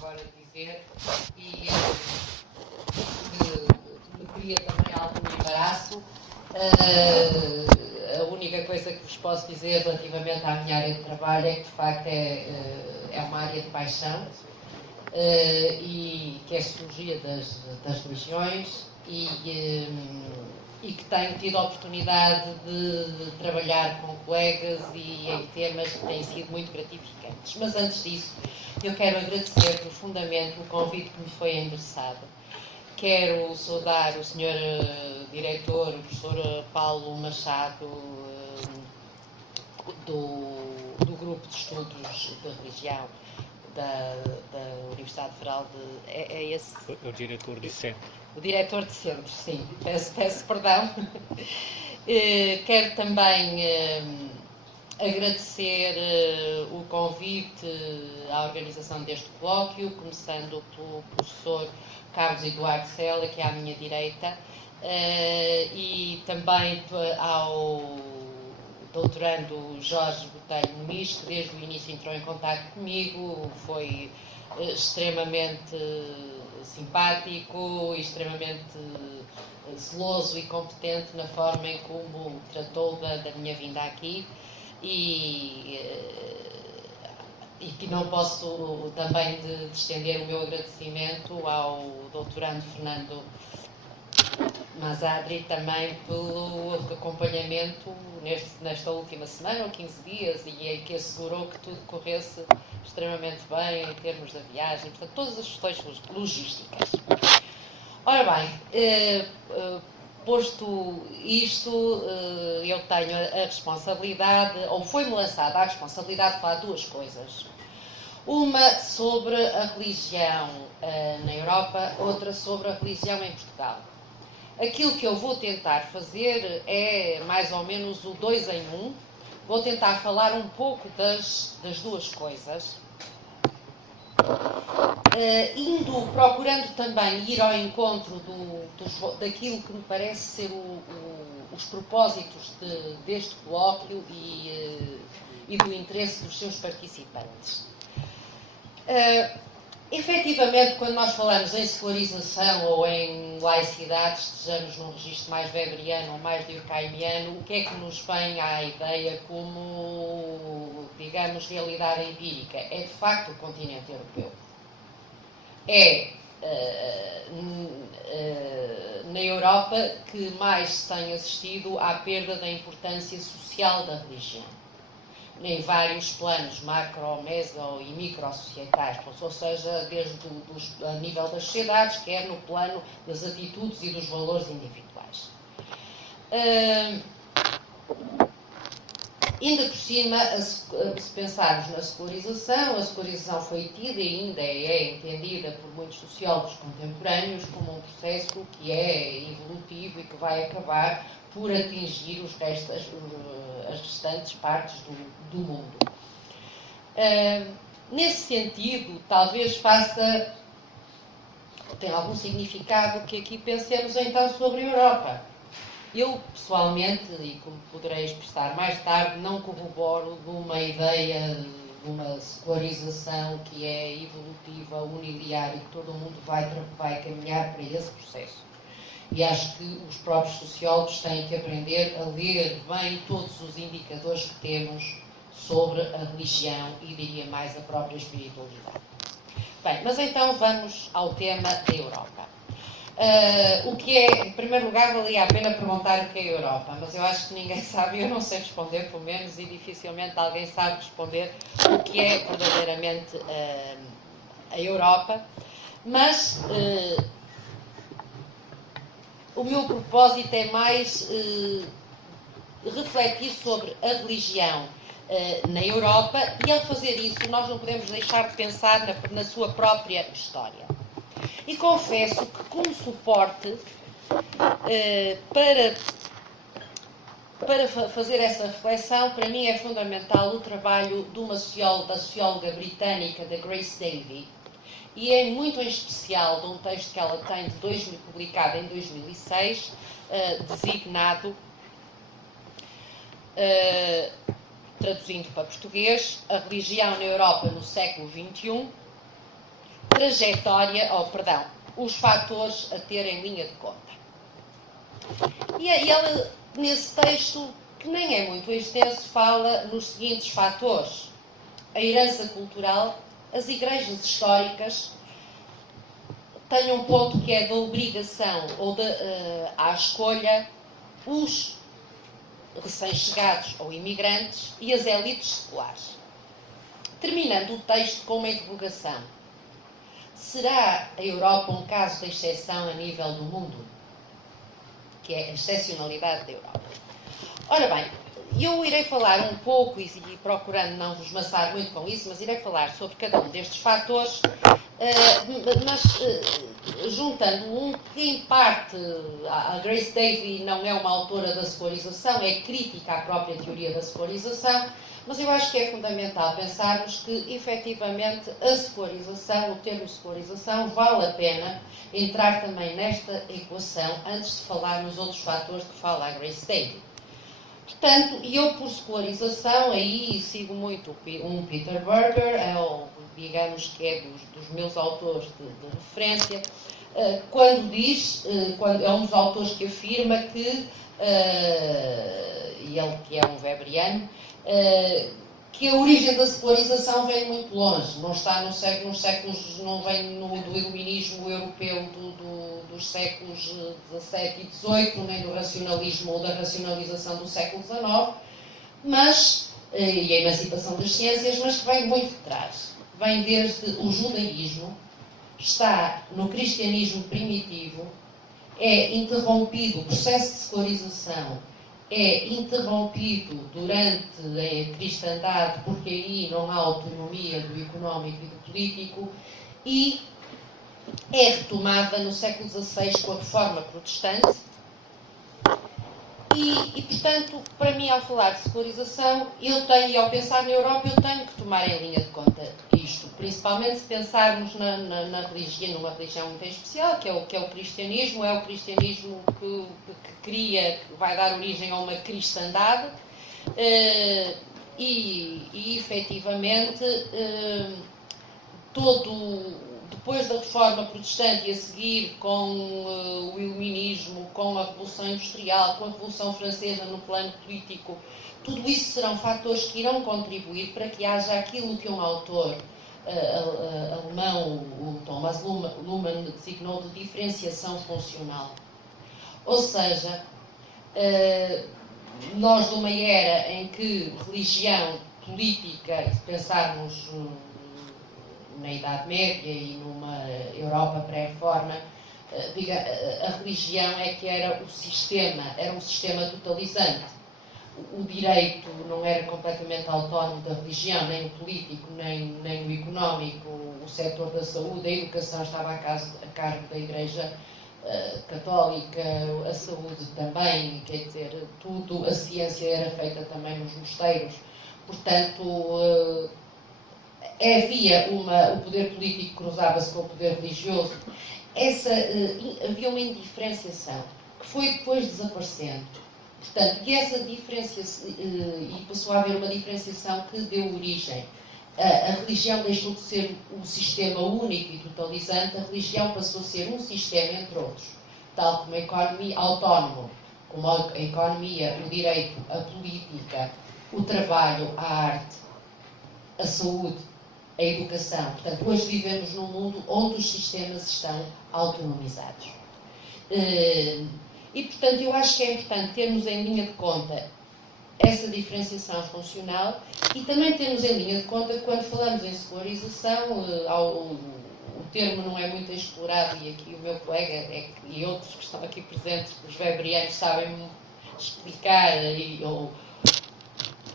agora dizer, e me cria também algum embaraço. A única coisa que vos posso dizer relativamente à minha área de trabalho é que, de facto, é uma área de paixão, e que é a sociologia das religiões, e que tenho tido a oportunidade de trabalhar com colegas e em temas que têm sido muito gratificantes. Mas antes disso, eu quero agradecer profundamente o convite que me foi endereçado. Quero saudar o Sr. Diretor, o Professor Paulo Machado, do Grupo de Estudos de Religião da Universidade Federal de... É esse? O diretor de centro. O diretor de centro, sim. Peço perdão. Quero também agradecer o convite à organização deste colóquio, começando pelo professor Carlos Eduardo Sela, que é à minha direita, e também ao doutorando Jorge Botelho Muniz, que desde o início entrou em contacto comigo, foi extremamente simpático e extremamente zeloso e competente na forma em como tratou da minha vinda aqui, e que não posso também de estender o meu agradecimento ao doutorando Fernando Mazadri também pelo acompanhamento nesta última semana ou 15 dias, e que assegurou que tudo corresse extremamente bem em termos da viagem, portanto, todas as questões logísticas. Ora bem, posto isto, eu tenho a responsabilidade, ou foi-me lançada a responsabilidade de falar duas coisas. Uma sobre a religião na Europa, outra sobre a religião em Portugal. Aquilo que eu vou tentar fazer é mais ou menos o 2 em 1. Vou tentar falar um pouco das duas coisas, procurando também ir ao encontro daquilo que me parece ser os propósitos deste colóquio e do interesse dos seus participantes. Efetivamente, quando nós falamos em secularização ou em laicidade, estejamos num registro mais weberiano ou mais durkheimiano, o que é que nos vem à ideia como, digamos, realidade empírica? É, de facto, o continente europeu. É na Europa que mais se tem assistido à perda da importância social da religião, em vários planos, macro, meso e micro-societais, ou seja, desde a nível das sociedades, quer no plano das atitudes e dos valores individuais. Ainda por cima, se pensarmos na secularização, a secularização foi tida e ainda é entendida por muitos sociólogos contemporâneos como um processo que é evolutivo e que vai acabar por atingir as restantes partes do mundo. Nesse sentido, talvez tem algum significado que aqui pensemos então sobre a Europa. Eu, pessoalmente, e como poderei expressar mais tarde, não corroboro de uma ideia de uma secularização que é evolutiva, unilinear e que todo o mundo vai caminhar para esse processo. E acho que os próprios sociólogos têm que aprender a ler bem todos os indicadores que temos sobre a religião e, diria mais, a própria espiritualidade. Bem, mas então vamos ao tema da Europa. O que é, em primeiro lugar, valia a pena perguntar o que é a Europa, mas eu acho que ninguém sabe, eu não sei responder, pelo menos, e dificilmente alguém sabe responder o que é verdadeiramente a Europa, mas o meu propósito é mais refletir sobre a religião na Europa, e ao fazer isso nós não podemos deixar de pensar na sua própria história. E confesso que, como suporte para fazer essa reflexão, para mim é fundamental o trabalho da socióloga britânica, da Grace Davy, e é muito em especial de um texto que ela tem publicado em 2006, designado, traduzindo para português, A Religião na Europa no século XXI, trajetória, os fatores a ter em linha de conta. E ele, nesse texto, que nem é muito extenso, fala nos seguintes fatores: a herança cultural, as igrejas históricas, tem um ponto que é da obrigação ou à escolha, os recém-chegados ou imigrantes e as elites seculares. Terminando o texto com uma interrogação: será a Europa um caso de exceção a nível do mundo? Que é a excepcionalidade da Europa. Ora bem, eu irei falar um pouco, e procurando não vos maçar muito com isso, mas irei falar sobre cada um destes fatores, mas juntando um que, em parte, a Grace Davy não é uma autora da secularização, é crítica à própria teoria da secularização, mas eu acho que é fundamental pensarmos que, efetivamente, a secularização, o termo secularização, vale a pena entrar também nesta equação antes de falar nos outros fatores que fala a Grace Davy. Portanto, eu por secularização aí sigo muito um Peter Berger, digamos que é dos meus autores de referência, quando diz, é um dos autores que afirma que, e ele que é um weberiano, que a origem da secularização vem muito longe, não está nos séculos, não vem do iluminismo europeu dos séculos XVII e XVIII, nem do racionalismo ou da racionalização do século XIX, mas, e a emancipação das ciências, mas que vem muito de trás. Vem desde o judaísmo, está no cristianismo primitivo, é interrompido, o processo de secularização é interrompido durante a cristandade, porque aí não há autonomia do económico e do político, e é retomada no século XVI com a Reforma Protestante. E, portanto, para mim, ao falar de secularização, e ao pensar na Europa, eu tenho que tomar em linha de conta isto, principalmente se pensarmos numa religião muito especial, que é o cristianismo, é o cristianismo que cria, que vai dar origem a uma cristandade, e efetivamente, depois da Reforma Protestante e a seguir com o Iluminismo, com a Revolução Industrial, com a Revolução Francesa no plano político, tudo isso serão fatores que irão contribuir para que haja aquilo que um autor alemão, o Thomas Luhmann, designou de diferenciação funcional. Ou seja, nós numa era em que religião, política, se pensarmos na Idade Média e numa Europa pré-reforma, a religião é que era um sistema totalizante. O direito não era completamente autónomo da religião, nem o político, nem o económico, o setor da saúde, a educação estava a cargo da Igreja Católica, a saúde também, quer dizer, tudo, a ciência era feita também nos mosteiros. Portanto, havia o poder político cruzava-se com o poder religioso. Havia uma indiferenciação que foi depois desaparecendo. Portanto, e essa diferenciação, e passou a haver uma diferenciação que deu origem. A religião deixou de ser um sistema único e totalizante, a religião passou a ser um sistema entre outros, tal como a economia autónoma, como a economia, o direito, a política, o trabalho, a arte, a saúde, a educação. Portanto, hoje vivemos num mundo onde os sistemas estão autonomizados. E, portanto, eu acho que é importante termos em linha de conta essa diferenciação funcional e também termos em linha de conta que quando falamos em secularização, o termo não é muito explorado e aqui o meu colega e outros que estão aqui presentes, os weberianos, sabem explicar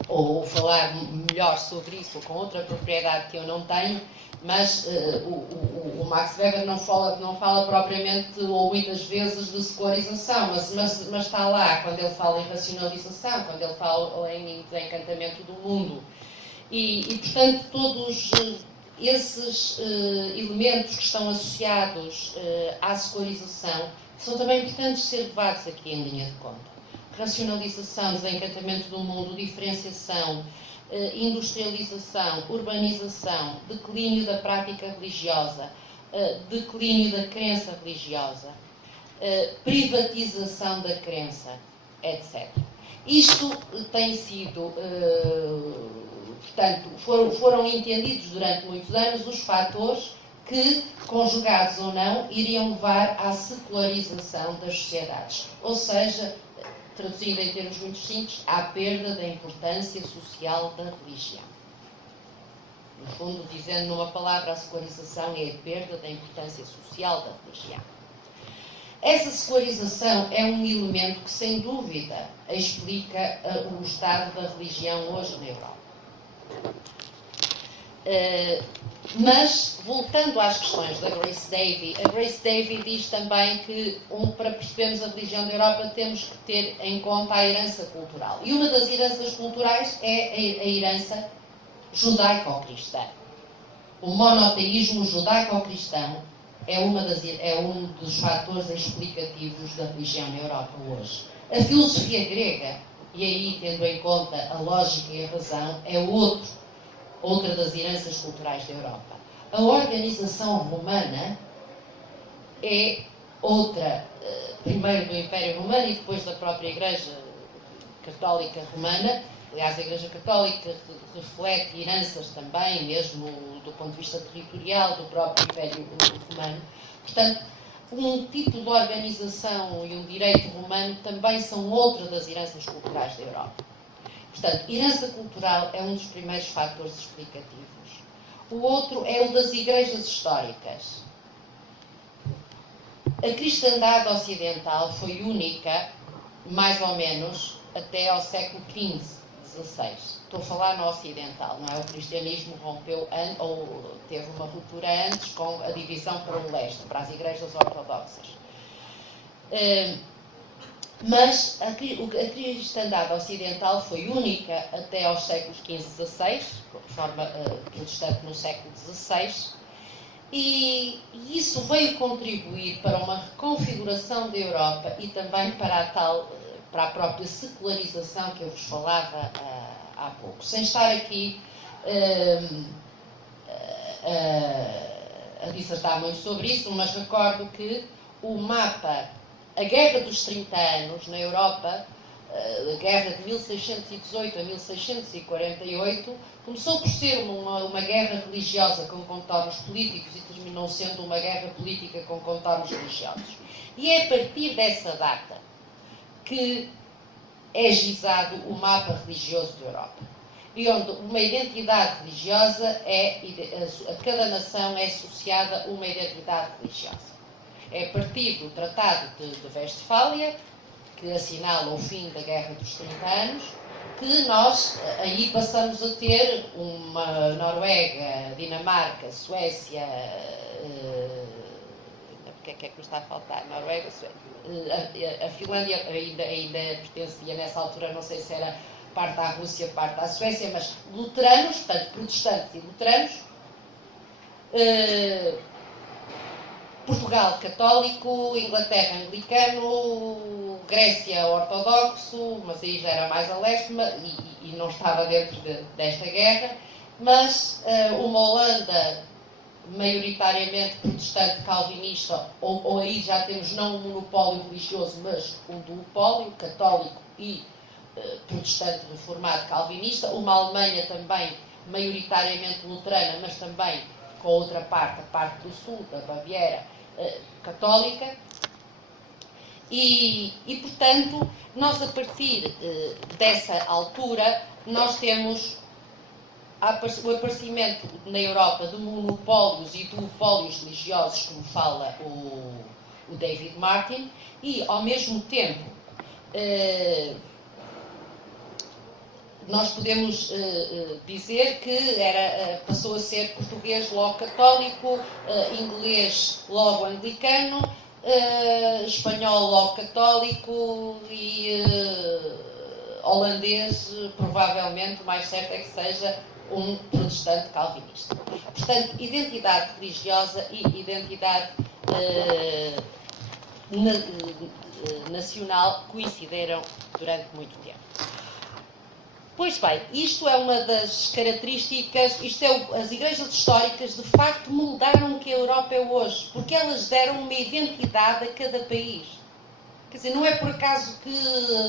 ou falar melhor sobre isso, ou com outra propriedade que eu não tenho, mas o Max Weber não fala propriamente ou muitas vezes de secularização, mas está lá quando ele fala em racionalização, quando ele fala em desencantamento do mundo. E portanto, todos esses elementos que estão associados à secularização são também importantes ser levados aqui em linha de conta. Racionalização, desencantamento do mundo, diferenciação, industrialização, urbanização, declínio da prática religiosa, declínio da crença religiosa, privatização da crença, etc. Isto tem sido, portanto, foram entendidos durante muitos anos os fatores que, conjugados ou não, iriam levar à secularização das sociedades. Ou seja, traduzindo em termos muito simples, à perda da importância social da religião. No fundo, dizendo numa palavra, a secularização é a perda da importância social da religião. Essa secularização é um elemento que, sem dúvida, explica o estado da religião hoje na Europa. Mas, voltando às questões da Grace Davy, a Grace Davy diz também que, para percebermos a religião da Europa, temos que ter em conta a herança cultural. E uma das heranças culturais é a herança judaico-cristã. O monoteísmo judaico-cristão é um dos fatores explicativos da religião na Europa hoje. A filosofia grega, e aí tendo em conta a lógica e a razão, é outra das heranças culturais da Europa. A organização romana é outra, primeiro do Império Romano e depois da própria Igreja Católica Romana. Aliás, a Igreja Católica reflete heranças também, mesmo do ponto de vista territorial, do próprio Império Romano. Portanto, um tipo de organização e um direito romano também são outra das heranças culturais da Europa. Portanto, herança cultural é um dos primeiros fatores explicativos. O outro é o das igrejas históricas. A cristandade ocidental foi única, mais ou menos, até ao século XV, XVI. Estou a falar no ocidental, não é? O cristianismo rompeu ou teve uma ruptura antes com a divisão para o leste, para as igrejas ortodoxas. Mas a cristandade ocidental foi única até aos séculos XV e XVI, de forma protestante no século XVI, e isso veio contribuir para uma reconfiguração da Europa e também para a própria secularização que eu vos falava há pouco. Sem estar aqui a dissertar muito sobre isso, mas recordo que o mapa, a Guerra dos 30 Anos na Europa, a Guerra de 1618 a 1648, começou por ser uma guerra religiosa com contornos políticos e terminou sendo uma guerra política com contornos religiosos. E é a partir dessa data que é gizado o mapa religioso da Europa. E onde uma identidade religiosa a cada nação é associada uma identidade religiosa. É a partir do Tratado de Westfália, que assinala o fim da Guerra dos 30 Anos, que nós aí passamos a ter uma Noruega, Dinamarca, Suécia, o que é que nos está a faltar? Noruega, Suécia, a Finlândia ainda pertencia nessa altura, não sei se era parte da Rússia, parte da Suécia, mas luteranos, portanto protestantes e luteranos, Portugal católico, Inglaterra anglicano, Grécia ortodoxo, mas aí já era mais a leste e não estava dentro desta guerra, mas uma Holanda maioritariamente protestante calvinista, ou aí já temos não um monopólio religioso, mas um duopólio católico e protestante reformado calvinista, uma Alemanha também maioritariamente luterana, mas também com a outra parte, a parte do sul, da Baviera, católica, e portanto, nós a partir dessa altura, nós temos o aparecimento na Europa de monopólios e duopólios religiosos, como fala o David Martin, e ao mesmo tempo nós podemos dizer que passou a ser português logo católico, inglês logo anglicano, espanhol logo católico e holandês, provavelmente, o mais certo é que seja um protestante calvinista. Portanto, identidade religiosa e identidade nacional coincidiram durante muito tempo. Pois bem, isto é uma das características, as igrejas históricas de facto moldaram o que a Europa é hoje, porque elas deram uma identidade a cada país. Quer dizer, não é por acaso que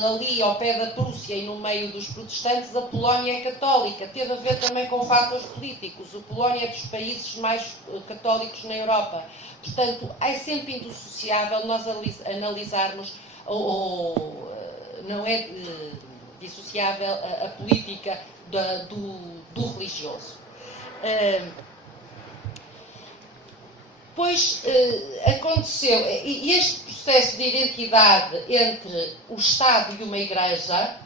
ali ao pé da Prússia e no meio dos protestantes a Polónia é católica. Teve a ver também com fatores políticos. A Polónia é dos países mais católicos na Europa. Portanto, é sempre indissociável nós analisarmos, não é dissociável a política do religioso. Pois aconteceu, e este processo de identidade entre o Estado e uma igreja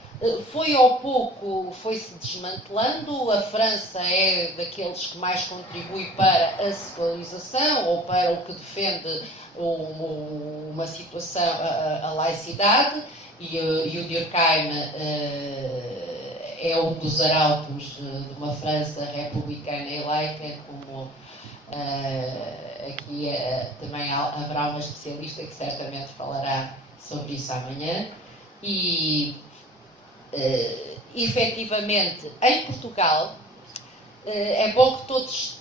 foi ao pouco, foi-se desmantelando. A França é daqueles que mais contribui para a secularização ou para o que defende uma situação, a laicidade, e o Durkheim é um dos arautos de uma França republicana e laica, como aqui também haverá uma especialista que certamente falará sobre isso amanhã. E efetivamente em Portugal é bom que todos,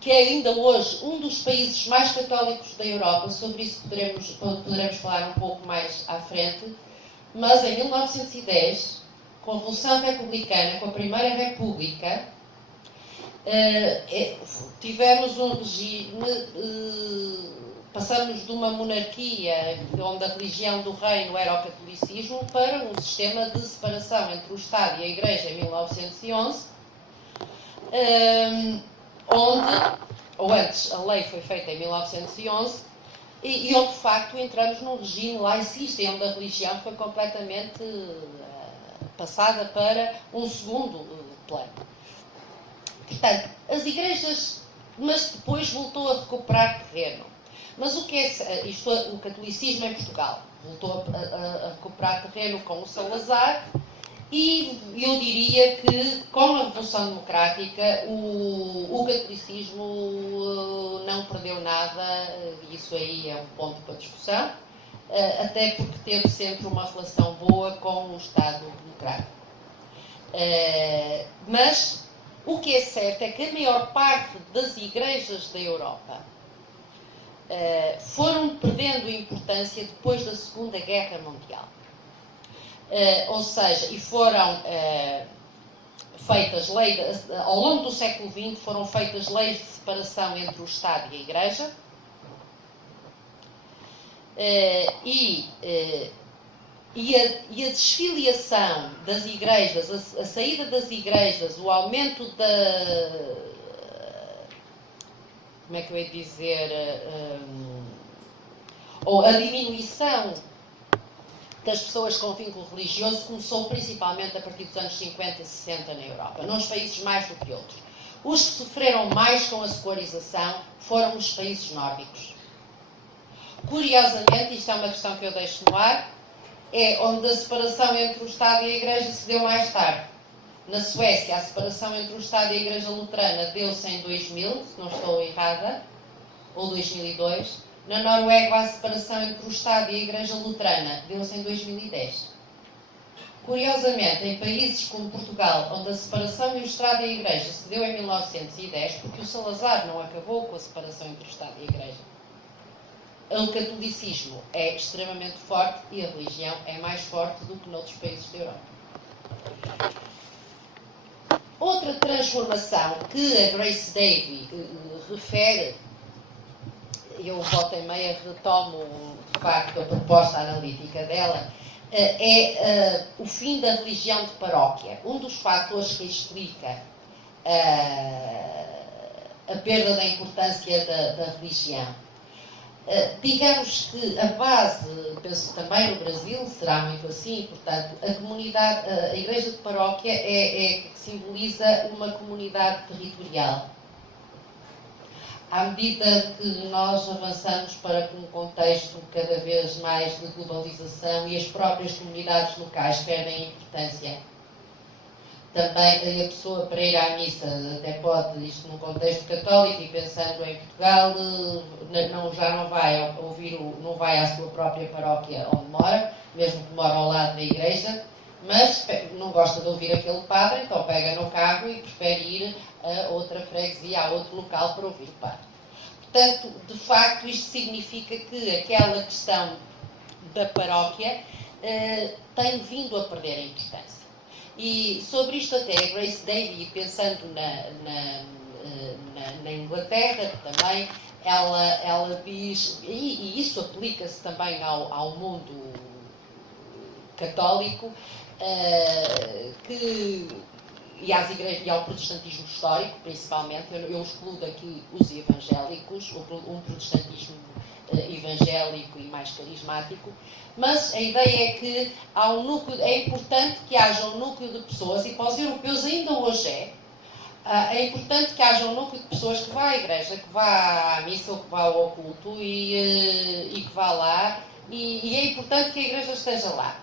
que é ainda hoje um dos países mais católicos da Europa, sobre isso poderemos falar um pouco mais à frente, mas em 1910, com a Revolução Republicana, com a Primeira República, tivemos um regime, passamos de uma monarquia onde a religião do reino era o catolicismo para um sistema de separação entre o Estado e a Igreja em 1911, ou antes, a lei foi feita em 1911, e onde de facto entramos num regime laicista, onde a religião foi completamente passada para um segundo plano. Portanto, as igrejas, mas depois voltou a recuperar terreno. Mas o que é isto? O catolicismo em Portugal voltou a recuperar terreno com o Salazar, e eu diria que com a Revolução Democrática o catolicismo não perdeu nada, isso aí é um ponto para discussão, até porque teve sempre uma relação boa com o Estado Democrático. Mas o que é certo é que a maior parte das igrejas da Europa foram perdendo importância depois da Segunda Guerra Mundial. Ou seja, e foram feitas leis, ao longo do século XX foram feitas leis de separação entre o Estado e a Igreja, e a desfiliação das igrejas, a saída das igrejas, o aumento como é que eu ia dizer, ou a diminuição das pessoas com vínculo religioso começou principalmente a partir dos anos 50 e 60 na Europa, nos países mais do que outros. Os que sofreram mais com a secularização foram os países nórdicos. Curiosamente, isto é uma questão que eu deixo no ar, é onde a separação entre o Estado e a Igreja se deu mais tarde. Na Suécia, a separação entre o Estado e a Igreja Luterana deu-se em 2000, se não estou errada, ou 2002. Na Noruega, a separação entre o Estado e a Igreja Luterana deu-se em 2010. Curiosamente, em países como Portugal, onde a separação entre o Estado e a Igreja se deu em 1910, porque o Salazar não acabou com a separação entre o Estado e a Igreja, o catolicismo é extremamente forte e a religião é mais forte do que noutros países da Europa. Outra transformação que a Grace Davy refere, eu volta e meia retomo de facto a proposta analítica dela, é o fim da religião de paróquia. Um dos fatores que explica a perda da importância da religião. Digamos que a base, penso também no Brasil, será muito assim, portanto, a comunidade, a igreja de paróquia que simboliza uma comunidade territorial. À medida que nós avançamos para um contexto cada vez mais de globalização e as próprias comunidades locais perdem importância, também a pessoa para ir à missa até pode, isto num contexto católico e pensando em Portugal, já não vai ouvir, não vai à sua própria paróquia onde mora, mesmo que mora ao lado da igreja, mas não gosta de ouvir aquele padre, então pega no carro e prefere ir a outra freguesia, a outro local para ouvir o padre. Portanto, de facto, isto significa que aquela questão da paróquia tem vindo a perder a importância. E sobre isto até a Grace Davy, pensando na Inglaterra também, ela diz, e isso aplica-se também ao mundo católico, e ao protestantismo histórico, principalmente. Eu excluo aqui os evangélicos, um protestantismo evangélico e mais carismático, mas a ideia é que há um núcleo, é importante que haja um núcleo de pessoas, e para os europeus ainda hoje é importante que haja um núcleo de pessoas que vá à igreja, que vá à missa ou que vá ao culto e que vá lá, e é importante que a igreja esteja lá.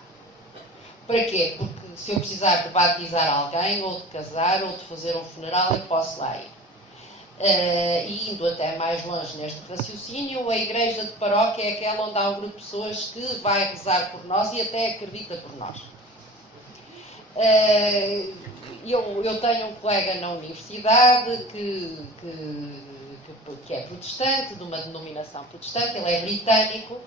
Para quê? Porque se eu precisar de batizar alguém, ou de casar, ou de fazer um funeral, eu posso lá ir. E indo até mais longe neste raciocínio, a igreja de paróquia é aquela onde há um grupo de pessoas que vai rezar por nós e até acredita por nós. Eu tenho um colega na universidade que é protestante, de uma denominação protestante, ele é britânico,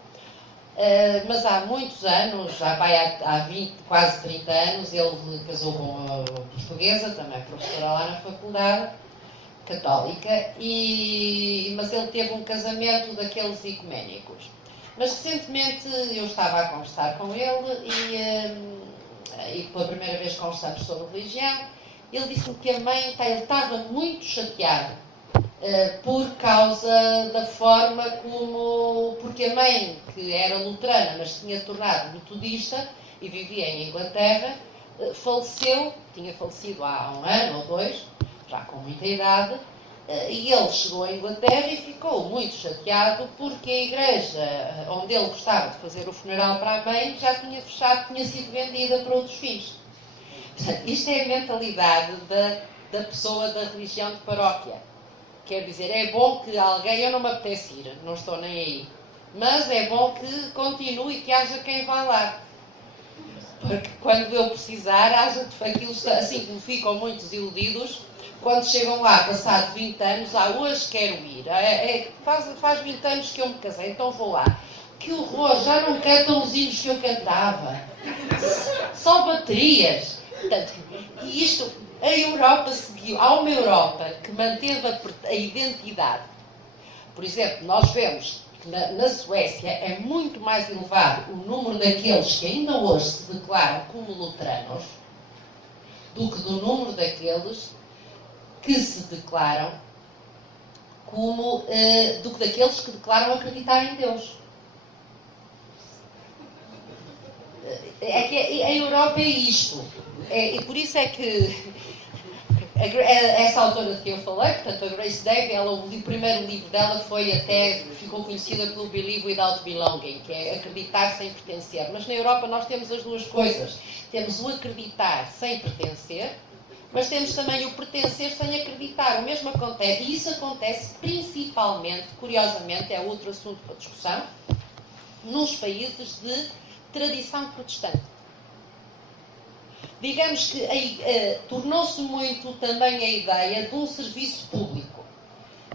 mas há muitos anos, já vai há 20, quase 30 anos, ele casou com uma portuguesa, também professora lá na faculdade católica, mas ele teve um casamento daqueles ecuménicos. Mas recentemente eu estava a conversar com ele e pela primeira vez conversamos sobre religião. Ele disse-me que a mãe, ele estava muito chateado por causa da forma como... Porque a mãe, que era luterana, mas se tinha tornado metodista e vivia em Inglaterra, faleceu, tinha falecido há um ano ou dois, já com muita idade, e ele chegou à Inglaterra e ficou muito chateado porque a igreja onde ele gostava de fazer o funeral para a mãe já tinha fechado, tinha sido vendida para outros fins. Portanto, isto é a mentalidade da pessoa da religião de paróquia. Quer dizer, é bom que alguém, eu não me apetece ir, não estou nem aí, mas é bom que continue e que haja quem vá lá. Porque quando eu precisar, haja aquilo, assim como ficam muitos iludidos, quando chegam lá, passado 20 anos, hoje quero ir. Faz 20 anos que eu me casei, então vou lá. Que horror, já não cantam os hinos que eu cantava. Só baterias. Portanto, e isto, a Europa seguiu. Há uma Europa que manteve a identidade. Por exemplo, nós vemos que na Suécia é muito mais elevado o número daqueles que ainda hoje se declaram como luteranos do que do número daqueles que se declaram como do que daqueles que declaram acreditar em Deus. É que a Europa é isto. E por isso é que essa autora de que eu falei, portanto, a Grace Davy, o primeiro livro dela ficou conhecida pelo Believe Without Belonging, que é acreditar sem pertencer. Mas na Europa nós temos as duas coisas. Temos o acreditar sem pertencer, mas temos também o pertencer sem acreditar. O mesmo acontece, e isso acontece principalmente, curiosamente, é outro assunto para discussão, nos países de tradição protestante. Digamos que tornou-se muito também a ideia de um serviço público.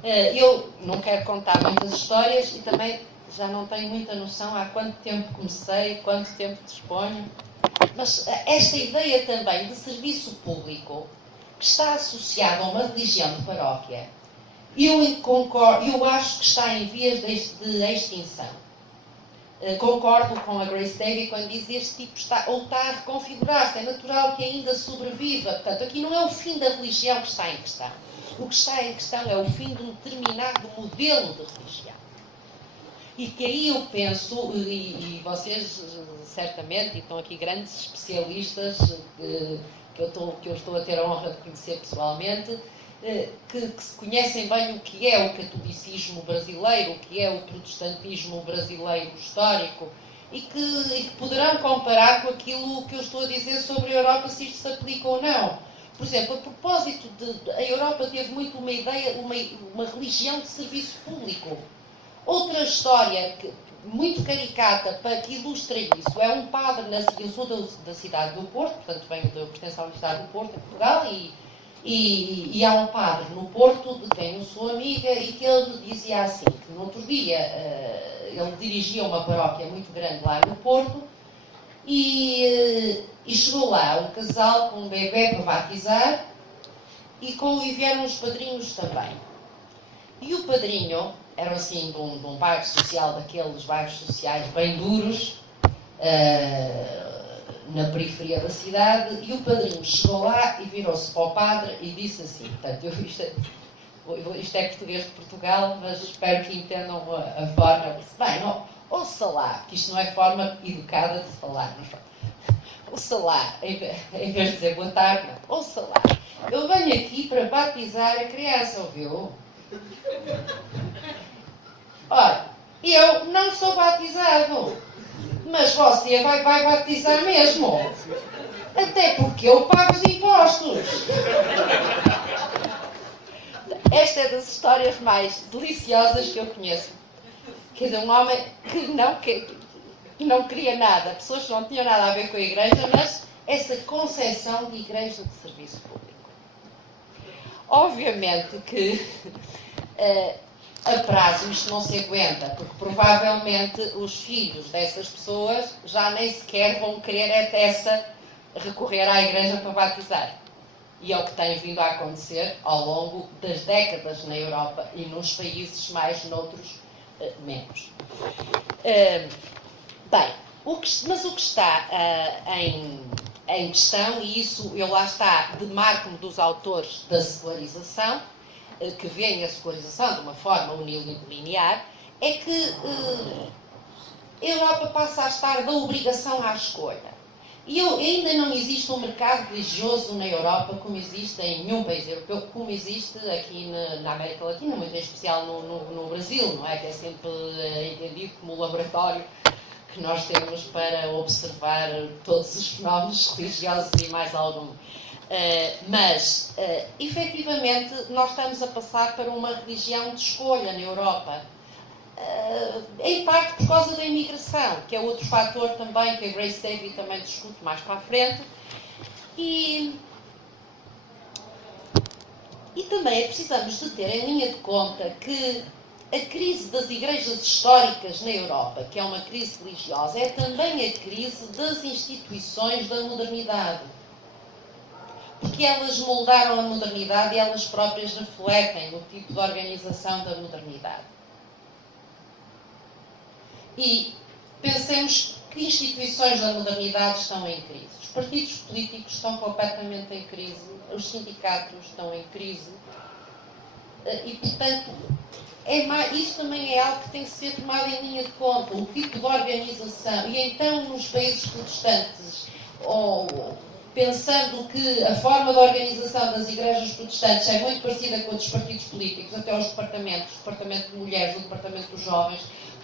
Eu não quero contar muitas histórias e também já não tenho muita noção há quanto tempo comecei, quanto tempo disponho. Mas esta ideia também de serviço público, que está associada a uma religião de paróquia, eu acho que está em vias de extinção. Concordo com a Grace Davy quando diz que este tipo está a reconfigurar-se, é natural que ainda sobreviva. Portanto, aqui não é o fim da religião que está em questão. O que está em questão é o fim de um determinado modelo de religião. E que aí eu penso, e vocês certamente, e estão aqui grandes especialistas que eu estou a ter a honra de conhecer pessoalmente, que se conhecem bem o que é o catolicismo brasileiro, o que é o protestantismo brasileiro histórico, e que poderão comparar com aquilo que eu estou a dizer sobre a Europa, se isto se aplica ou não. Por exemplo, a propósito a Europa teve muito uma ideia, uma religião de serviço público. Outra história muito caricata para que ilustre isso é um padre, eu sou da cidade do Porto, portanto pertenço à Universidade do Porto, em Portugal, e há um padre no Porto, de quem eu sou amiga, e que ele me dizia assim, que no outro dia ele dirigia uma paróquia muito grande lá no Porto, e chegou lá um casal com um bebê para batizar, e vieram os padrinhos também. E o padrinho era assim de um bairro social, daqueles bairros sociais bem duros, na periferia da cidade, e o padrinho chegou lá e virou-se para o padre e disse assim, portanto, isto é português de Portugal, mas espero que entendam a forma. Disse, bem, não, ouça lá, que isto não é forma educada de falar, mas ouça lá, em vez de dizer boa tarde, não, ouça lá, eu venho aqui para batizar a criança, ouviu? Olha, eu não sou batizado, mas você vai batizar mesmo, até porque eu pago os impostos. Esta é das histórias mais deliciosas que eu conheço. Quer dizer, um homem que não queria nada, pessoas que não tinham nada a ver com a igreja, mas essa concepção de igreja de serviço público. Obviamente que a prazo isto não se aguenta, porque provavelmente os filhos dessas pessoas já nem sequer vão querer recorrer à igreja para batizar. E é o que tem vindo a acontecer ao longo das décadas na Europa e nos países mais, noutros menos. Bem, mas o que está em questão, e isso eu lá está, demarco-me dos autores da secularização, que veem a secularização de uma forma unilinear, é que a Europa passa a estar da obrigação à escolha. E ainda não existe um mercado religioso na Europa como existe em nenhum país europeu, como existe aqui na América Latina, muito em especial no Brasil, não é? Que é sempre entendido como o laboratório que nós temos para observar todos os fenómenos religiosos e mais algum. Mas, efetivamente, nós estamos a passar para uma religião de escolha na Europa. Em parte por causa da imigração, que é outro fator também que a Grace Davy também discute mais para a frente. E também precisamos de ter em linha de conta que a crise das igrejas históricas na Europa, que é uma crise religiosa, é também a crise das instituições da modernidade. Porque elas moldaram a modernidade e elas próprias refletem o tipo de organização da modernidade. E pensemos que instituições da modernidade estão em crise. Os partidos políticos estão completamente em crise, os sindicatos estão em crise, e, portanto, isso também é algo que tem que ser tomado em linha de conta, o tipo de organização. E então, nos países protestantes, pensando que a forma de organização das igrejas protestantes é muito parecida com a dos partidos políticos, até os departamentos, o departamento de mulheres, o departamento dos jovens,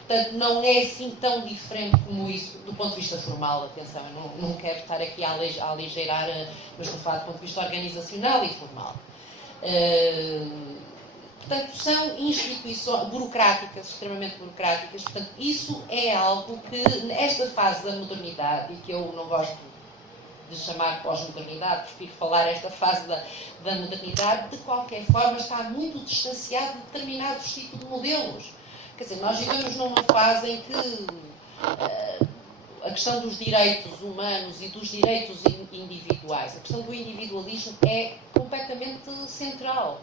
portanto, não é assim tão diferente como isso, do ponto de vista formal, atenção, eu não quero estar aqui a aligeirar, mas estou a falar do ponto de vista organizacional e formal. Portanto, são instituições burocráticas, extremamente burocráticas, portanto, isso é algo que, nesta fase da modernidade, e que eu não gosto de chamar pós-modernidade, prefiro falar esta fase da modernidade, de qualquer forma está muito distanciado de determinados tipos de modelos. Quer dizer, nós vivemos numa fase em que a questão dos direitos humanos e dos direitos individuais, a questão do individualismo é completamente central.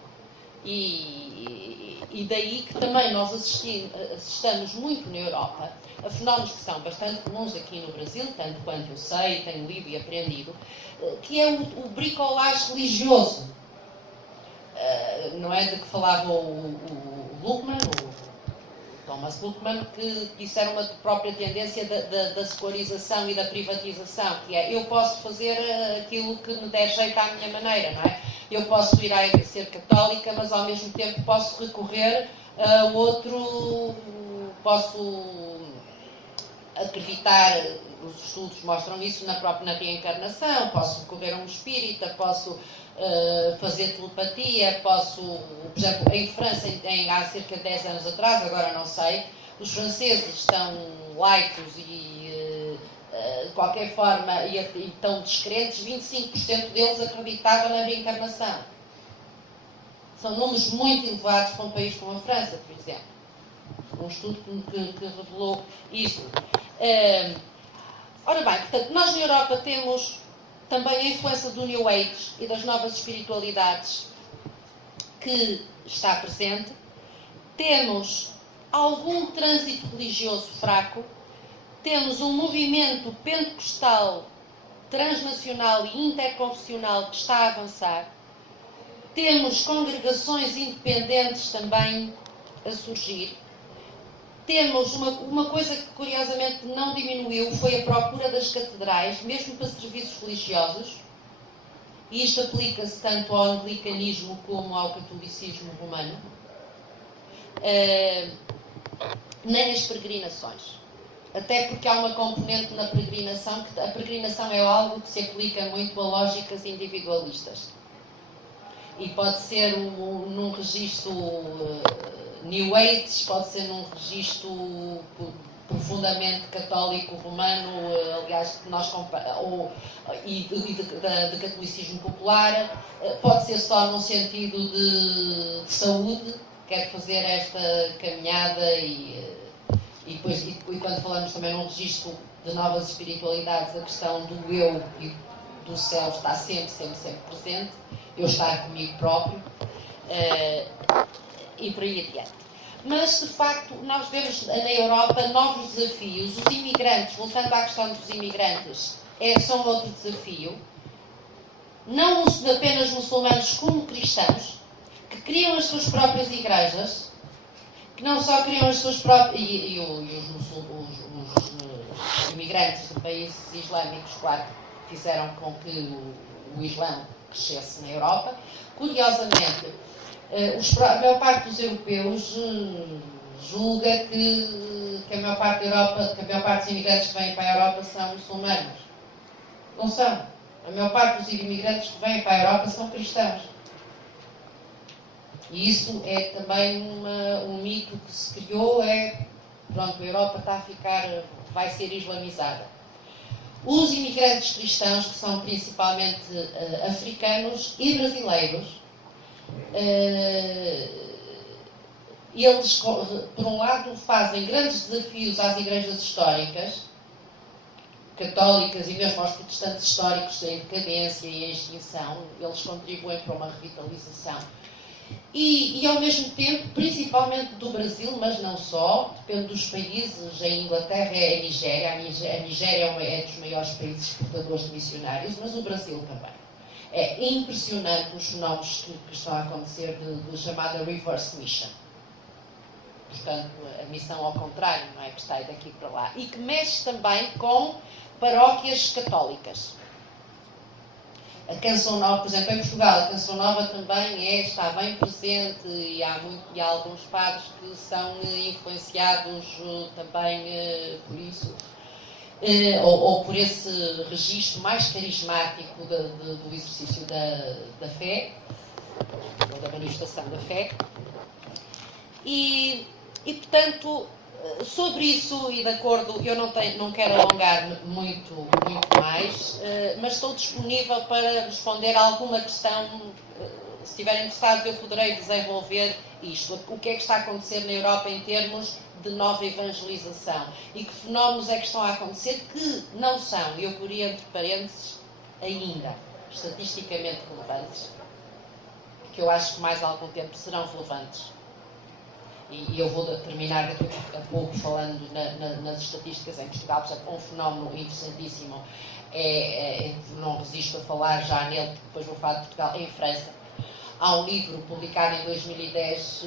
E daí que também nós assistamos muito na Europa a fenómenos que são bastante comuns aqui no Brasil, tanto quanto eu sei, tenho lido e aprendido, que é o bricolage religioso. Não é de que falava o Luckmann, Thomas Luckmann, que isso era uma própria tendência da secularização e da privatização, que é, eu posso fazer aquilo que me der jeito à minha maneira, não é? Eu posso ir a ser católica, mas ao mesmo tempo posso recorrer a posso acreditar, os estudos mostram isso na reencarnação, posso recorrer a um espírita, posso fazer telepatia, posso, por exemplo, em França, há cerca de 10 anos atrás, agora não sei, os franceses estão laicos e de qualquer forma e tão descrentes, 25% deles acreditavam na reencarnação. São números muito elevados para um país como a França, por exemplo. Um estudo que revelou isso. Ora bem, portanto, nós na Europa temos também a influência do New Age e das novas espiritualidades que está presente. Temos algum trânsito religioso fraco. Temos um movimento pentecostal, transnacional e interconfessional que está a avançar. Temos congregações independentes também a surgir. Temos uma coisa que curiosamente não diminuiu, foi a procura das catedrais, mesmo para serviços religiosos. E isto aplica-se tanto ao anglicanismo como ao catolicismo romano. Nem as peregrinações. Até porque há uma componente na peregrinação, que a peregrinação é algo que se aplica muito a lógicas individualistas. E pode ser num registro New Age, pode ser num registro profundamente católico romano, aliás, que nós de catolicismo popular, pode ser só num sentido de saúde, quero fazer esta caminhada e quando falamos também num registro de novas espiritualidades, a questão do eu e do céu está sempre presente, eu estar comigo próprio, e por aí adiante. Mas, de facto, nós vemos na Europa novos desafios. Os imigrantes, voltando à questão dos imigrantes, são outro desafio. Não apenas muçulmanos como cristãos, que criam as suas próprias igrejas, que não só criam as suas próprias... os imigrantes de países islâmicos, claro, fizeram com que o Islão crescesse na Europa. Curiosamente, a maior parte dos europeus julga que a maior parte da Europa, que a maior parte dos imigrantes que vêm para a Europa são muçulmanos. Não são. A maior parte dos imigrantes que vêm para a Europa são cristãos. E isso é também um mito que se criou, pronto, a Europa vai ser islamizada. Os imigrantes cristãos, que são principalmente africanos e brasileiros, eles, por um lado, fazem grandes desafios às igrejas históricas, católicas e mesmo aos protestantes históricos em decadência e em extinção. Eles contribuem para uma revitalização. E ao mesmo tempo, principalmente do Brasil, mas não só, depende dos países. A Inglaterra é a Nigéria. A Nigéria é dos maiores países exportadores de missionários, mas o Brasil também. É impressionante os fenómenos que estão a acontecer de chamada reverse mission. Portanto, a missão ao contrário, não é? Que está daqui para lá. E que mexe também com paróquias católicas. A Canção Nova, por exemplo, em Portugal, a Canção Nova também está bem presente e há alguns padres que são influenciados também por isso. Ou por esse registro mais carismático do exercício da fé, ou da manifestação da fé. E portanto, sobre isso, e de acordo, eu não quero alongar muito mais, mas estou disponível para responder a alguma questão. Se estiverem interessados, eu poderei desenvolver isto. O que é que está a acontecer na Europa em termos de nova evangelização? E que fenómenos é que estão a acontecer que não são, eu poria entre parênteses, ainda estatisticamente relevantes, que eu acho que mais algum tempo serão relevantes. E eu vou terminar daqui a pouco falando nas estatísticas em Portugal. Portanto, um fenómeno interessantíssimo, não resisto a falar já nele, porque depois vou falar de Portugal, em França. Há um livro publicado em 2010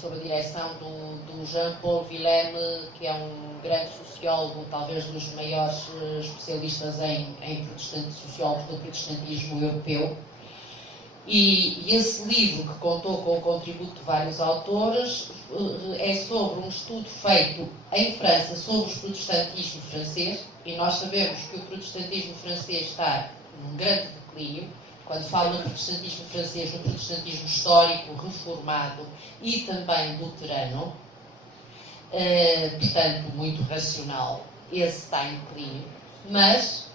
sob a direção do Jean-Paul Villeme, que é um grande sociólogo, talvez dos maiores especialistas em sociólogos do protestantismo europeu. E esse livro, que contou com o contributo de vários autores, é sobre um estudo feito em França sobre o protestantismo francês, e nós sabemos que o protestantismo francês está num grande declínio, quando falo no protestantismo francês, no protestantismo histórico, reformado e também luterano, portanto, muito racional, esse está em declínio, mas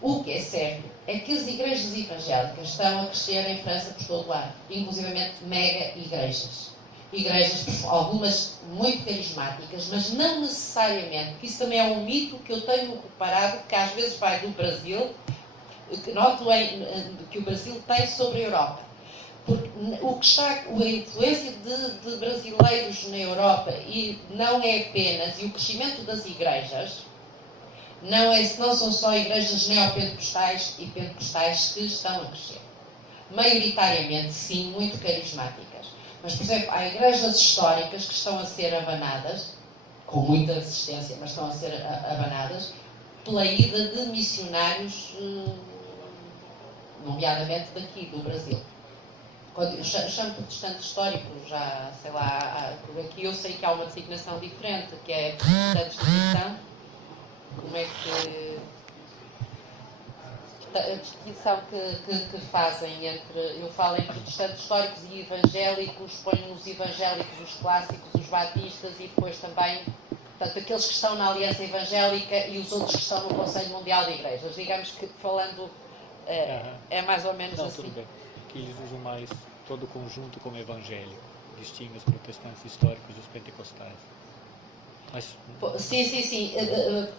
o que é certo é que as igrejas evangélicas estão a crescer em França por todo o lado, inclusivamente mega igrejas. Igrejas, algumas muito carismáticas, mas não necessariamente, porque isso também é um mito que eu tenho reparado, que às vezes vai do Brasil, que noto que o Brasil tem sobre a Europa. Porque o que está, a influência de brasileiros na Europa, e não é apenas, e o crescimento das igrejas, não são só igrejas neopentecostais e pentecostais que estão a crescer. Maioritariamente, sim, muito carismáticas. Mas, por exemplo, há igrejas históricas que estão a ser abanadas, com muita resistência, mas estão a ser abanadas, pela ida de missionários, nomeadamente daqui, do Brasil. Eu chamo protestantes históricos, já, sei lá, aqui eu sei que há uma designação diferente, que é protestantes de missão. Como é que... a distinção que fazem entre... Eu falo em protestantes históricos e evangélicos, ponho nos evangélicos os clássicos, os batistas e depois também, portanto, aqueles que estão na Aliança Evangélica e os outros que estão no Conselho Mundial de Igrejas. Digamos que, falando, é mais ou menos assim. Tudo bem. Que eles usam mais todo o conjunto como evangélico, distingue os protestantes históricos dos pentecostais. Mas... Sim.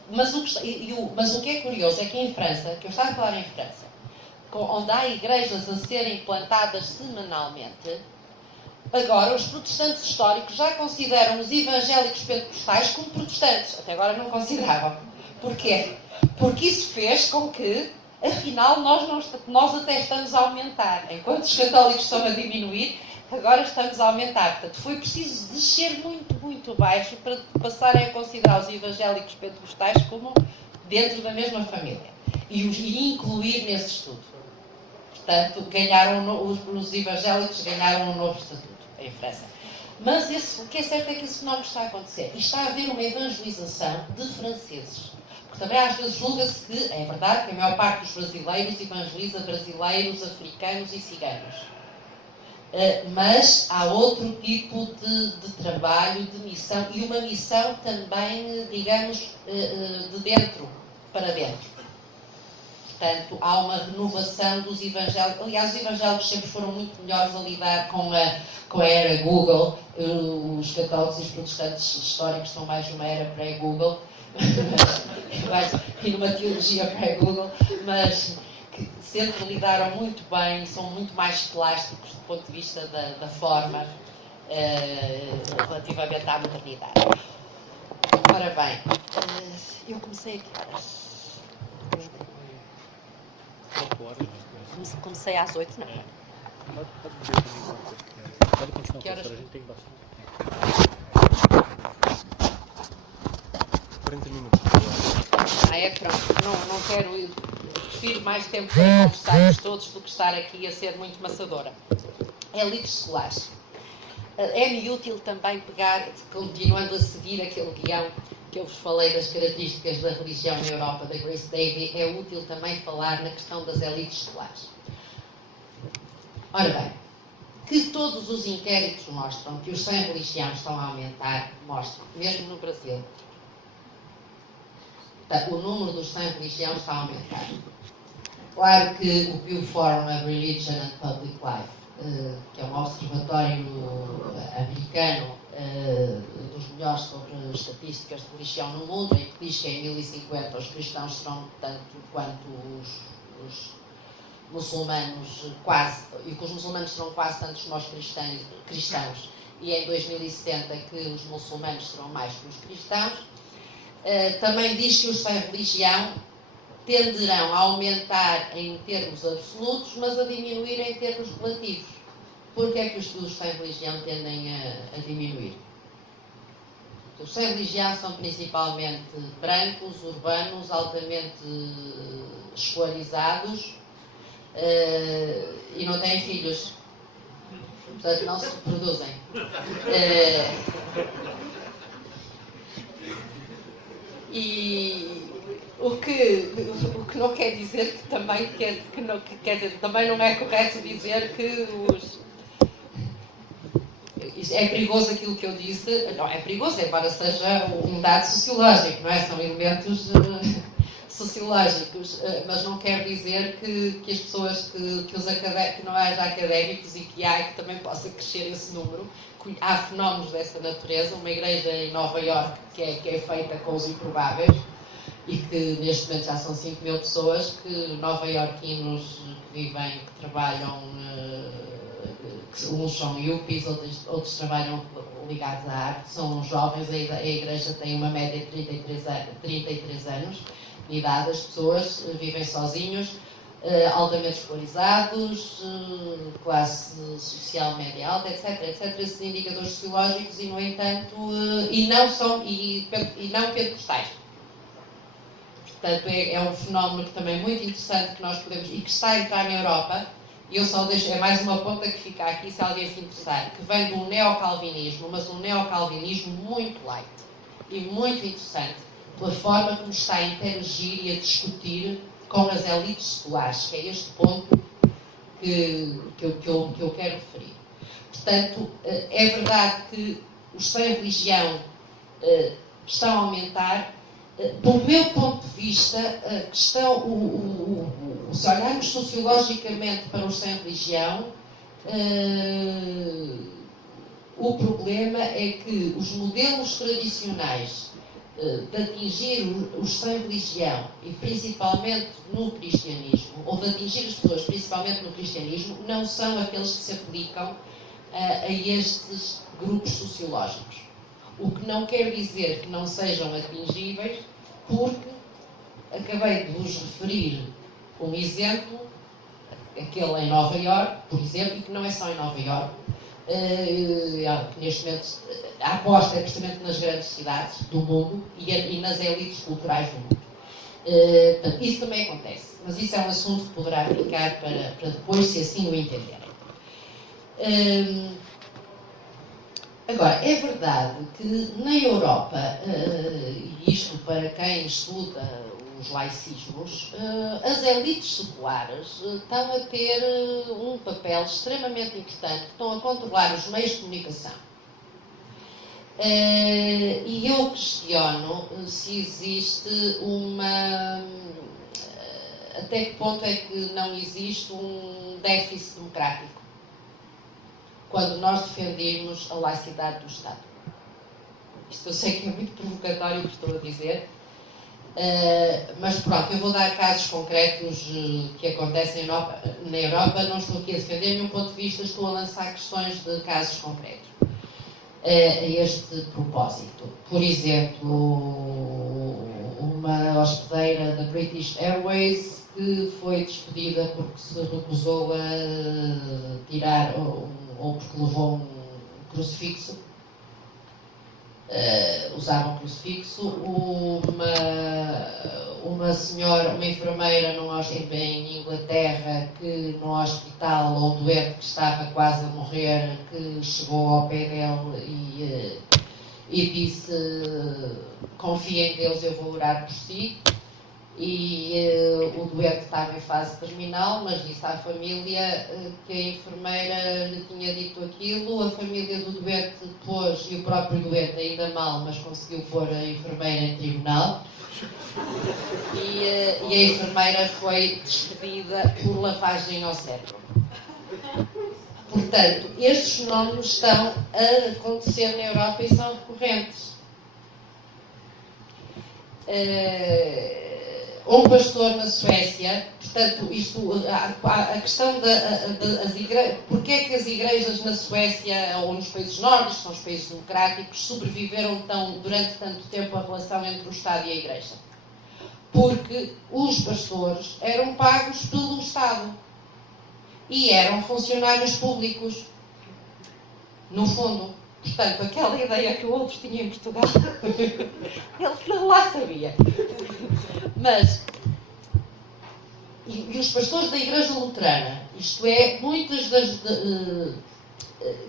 Mas o que é curioso é que em França, que eu estava a falar em França, onde há igrejas a serem plantadas semanalmente, agora os protestantes históricos já consideram os evangélicos pentecostais como protestantes. Até agora não consideravam. Porquê? Porque isso fez com que, afinal, nós até estamos a aumentar. Enquanto os católicos estão a diminuir, agora estamos a aumentar. Portanto, foi preciso descer muito, muito baixo para passarem a considerar os evangélicos pentecostais como dentro da mesma família. E os incluir nesse estudo. Portanto, os evangélicos ganharam um novo estatuto em França. Mas o que é certo é que esse fenómeno está a acontecer. E está a haver uma evangelização de franceses. Porque também às vezes julga-se que, é verdade, que a maior parte dos brasileiros evangeliza brasileiros, africanos e ciganos. Mas há outro tipo de trabalho, de missão, e uma missão também, digamos, de dentro para dentro. Portanto, há uma renovação dos evangélicos. Aliás, os evangélicos sempre foram muito melhores a lidar com a era Google. Os católicos e os protestantes históricos estão mais numa era pré-Google e numa teologia pré-Google, mas que sempre lidaram muito bem, são muito mais plásticos do ponto de vista da forma relativamente à modernidade. Ora bem, eu comecei aqui. Comecei às 8, não? Pode continuar, que horas? A gente tem bastante tempo. 40 minutos. Pronto. Não quero ir. Prefiro mais tempo para conversarmos todos do que estar aqui a ser muito maçadora. É livros escolares. É-me útil também pegar, continuando a seguir aquele guião que eu vos falei das características da religião na Europa, da Grace Davy, é útil também falar na questão das elites escolares. Ora bem, que todos os inquéritos mostram que os sem religião estão a aumentar, mostram, mesmo no Brasil. O número dos sem religião está a aumentar. Claro que o Pew Forum of Religion and Public Life, que é um observatório americano dos melhores sobre estatísticas de religião no mundo, em que diz que em 1050 os cristãos serão tanto quanto os muçulmanos, quase, e que os muçulmanos serão quase tantos como os cristãos, e em 2070 que os muçulmanos serão mais que os cristãos. Também diz que os sem religião tenderão a aumentar em termos absolutos, mas a diminuir em termos relativos. Porquê é que os sem religião tendem a diminuir? Os sem religião são principalmente brancos, urbanos, altamente escolarizados e não têm filhos. Portanto, não se reproduzem. O que não quer dizer que também quer dizer, também não é correto dizer que é perigoso aquilo que eu disse. Não, é perigoso, embora seja um dado sociológico, não é? São elementos sociológicos, mas não quer dizer que as pessoas, que não haja académicos e que também possa crescer esse número. Há fenómenos dessa natureza. Uma igreja em Nova Iorque que é feita com os improváveis e que neste momento já são 5 mil pessoas, que nova-iorquinos que vivem, que trabalham, uns são yuppies, outros trabalham ligados à arte, são jovens. A igreja tem uma média de 33 anos de idade. As pessoas vivem sozinhos, altamente escolarizados, classe social média alta, etc. Esses indicadores sociológicos, e no entanto, e não pentecostais. Portanto, é um fenómeno que também é muito interessante, que nós podemos, e que está a entrar na Europa. E eu só deixo, é mais uma ponta que fica aqui, se alguém se interessar, que vem de um neocalvinismo, mas um neocalvinismo muito light e muito interessante, pela forma como está a interagir e a discutir com as elites seculares, que é este ponto que eu quero referir. Portanto, é verdade que os sem religião estão a aumentar. Do meu ponto de vista, se olharmos sociologicamente para os sem religião, o problema é que os modelos tradicionais de atingir os sem religião, e principalmente no cristianismo, ou de atingir as pessoas principalmente no cristianismo, não são aqueles que se aplicam a estes grupos sociológicos. O que não quer dizer que não sejam atingíveis, porque acabei de vos referir um exemplo, aquele em Nova Iorque, por exemplo, e que não é só em Nova Iorque, que neste momento a aposta é precisamente nas grandes cidades do mundo e nas elites culturais do mundo. Portanto, isso também acontece, mas isso é um assunto que poderá ficar para depois, se assim o entenderem. Agora, é verdade que na Europa, e isto para quem estuda os laicismos, as elites seculares estão a ter um papel extremamente importante, estão a controlar os meios de comunicação. E eu questiono se existe até que ponto é que não existe um déficit democrático quando nós defendemos a laicidade do Estado. Isto eu sei que é muito provocatório o que estou a dizer, mas pronto, eu vou dar casos concretos que acontecem na Europa. Não estou aqui a defender nenhum ponto de vista, estou a lançar questões de casos concretos a este propósito. Por exemplo, uma hospedeira da British Airways que foi despedida porque se recusou a tirar, ou porque levou um crucifixo, usava um crucifixo. Uma senhora, uma enfermeira em Inglaterra, que no hospital, ou um doente que estava quase a morrer, que chegou ao pé dele e disse: confia em Deus, eu vou orar por si. E o doente estava em fase terminal, mas disse à família que a enfermeira lhe tinha dito aquilo. A família do doente pôs, e o próprio doente ainda mal, mas conseguiu pôr a enfermeira em tribunal. E a enfermeira foi despedida por lavagem ao cérebro. Portanto, estes fenómenos estão a acontecer na Europa e são recorrentes. Um pastor na Suécia, portanto, a questão das igrejas, porque é que as igrejas na Suécia ou nos países nórdicos, que são os países democráticos, sobreviveram durante tanto tempo a relação entre o Estado e a igreja? Porque os pastores eram pagos pelo Estado e eram funcionários públicos, no fundo. Portanto, aquela ideia que o outro tinha em Portugal, ele lá sabia. Mas, e os pastores da Igreja Luterana, isto é, muitas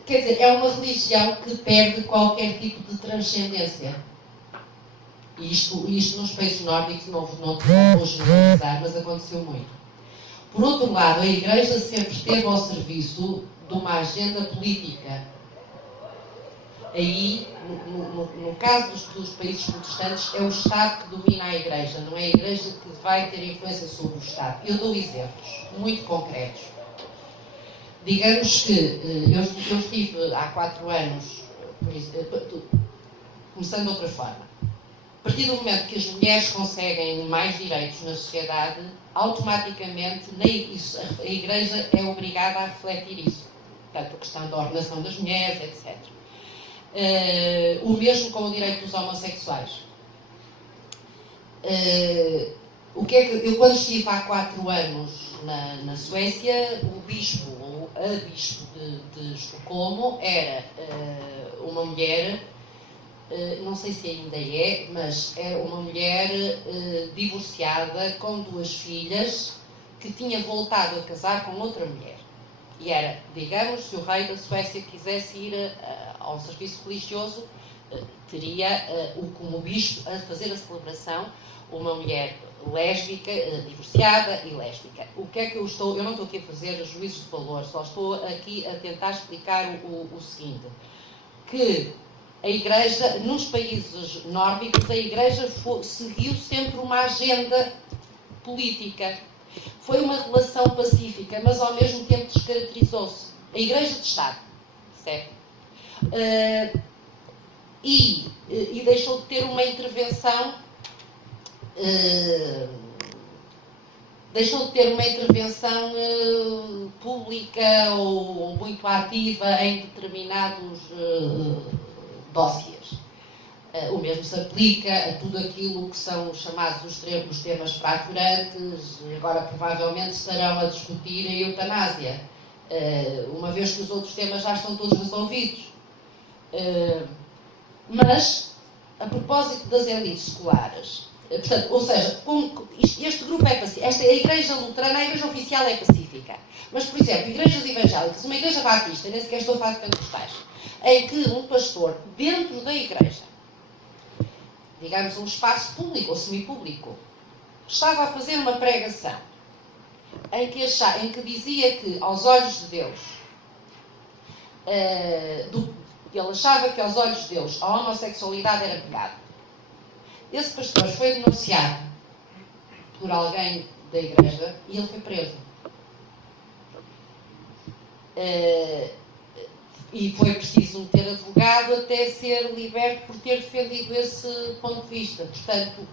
quer dizer, é uma religião que perde qualquer tipo de transcendência. Isto nos países nórdicos, não vou generalizar, mas aconteceu muito. Por outro lado, a Igreja sempre esteve ao serviço de uma agenda política. Aí, no caso dos países protestantes, é o Estado que domina a Igreja, não é a Igreja que vai ter influência sobre o Estado. Eu dou exemplos muito concretos. Digamos que eu estive há 4 anos, começando de outra forma. A partir do momento que as mulheres conseguem mais direitos na sociedade, automaticamente a Igreja é obrigada a refletir isso. Portanto, a questão da ordenação das mulheres, etc. O mesmo com o direito dos homossexuais. Eu, quando estive há 4 anos na Suécia, o bispo, ou a bispo de Estocolmo, era uma mulher, não sei se ainda é, mas era uma mulher divorciada com 2 filhas que tinha voltado a casar com outra mulher. E era, digamos, se o rei da Suécia quisesse ir ao serviço religioso, teria como bispo a fazer a celebração uma mulher lésbica, divorciada e lésbica. O que é que eu não estou aqui a fazer juízos de valor, só estou aqui a tentar explicar o seguinte, que a Igreja, nos países nórdicos, a Igreja seguiu sempre uma agenda política. Foi uma relação pacífica, mas ao mesmo tempo descaracterizou-se. A Igreja de Estado, certo? E deixou de ter uma intervenção pública ou muito ativa em determinados dossiês. O mesmo se aplica a tudo aquilo que são chamados os temas fraturantes. Agora provavelmente estarão a discutir a eutanásia, uma vez que os outros temas já estão todos resolvidos. Mas, a propósito das elites escolares, portanto, ou seja, este grupo é pacífico, a Igreja Luterana, a Igreja Oficial é pacífica. Mas, por exemplo, igrejas evangélicas, uma igreja batista, nem sequer estou a falar de pentecostais, em que um pastor, dentro da igreja, digamos um espaço público ou semipúblico, estava a fazer uma pregação em que dizia que, aos olhos de Deus, ele achava que aos olhos de Deus a homossexualidade era pecado. Esse pastor foi denunciado por alguém da igreja e ele foi preso. E foi preciso ter advogado até ser liberto por ter defendido esse ponto de vista. Portanto,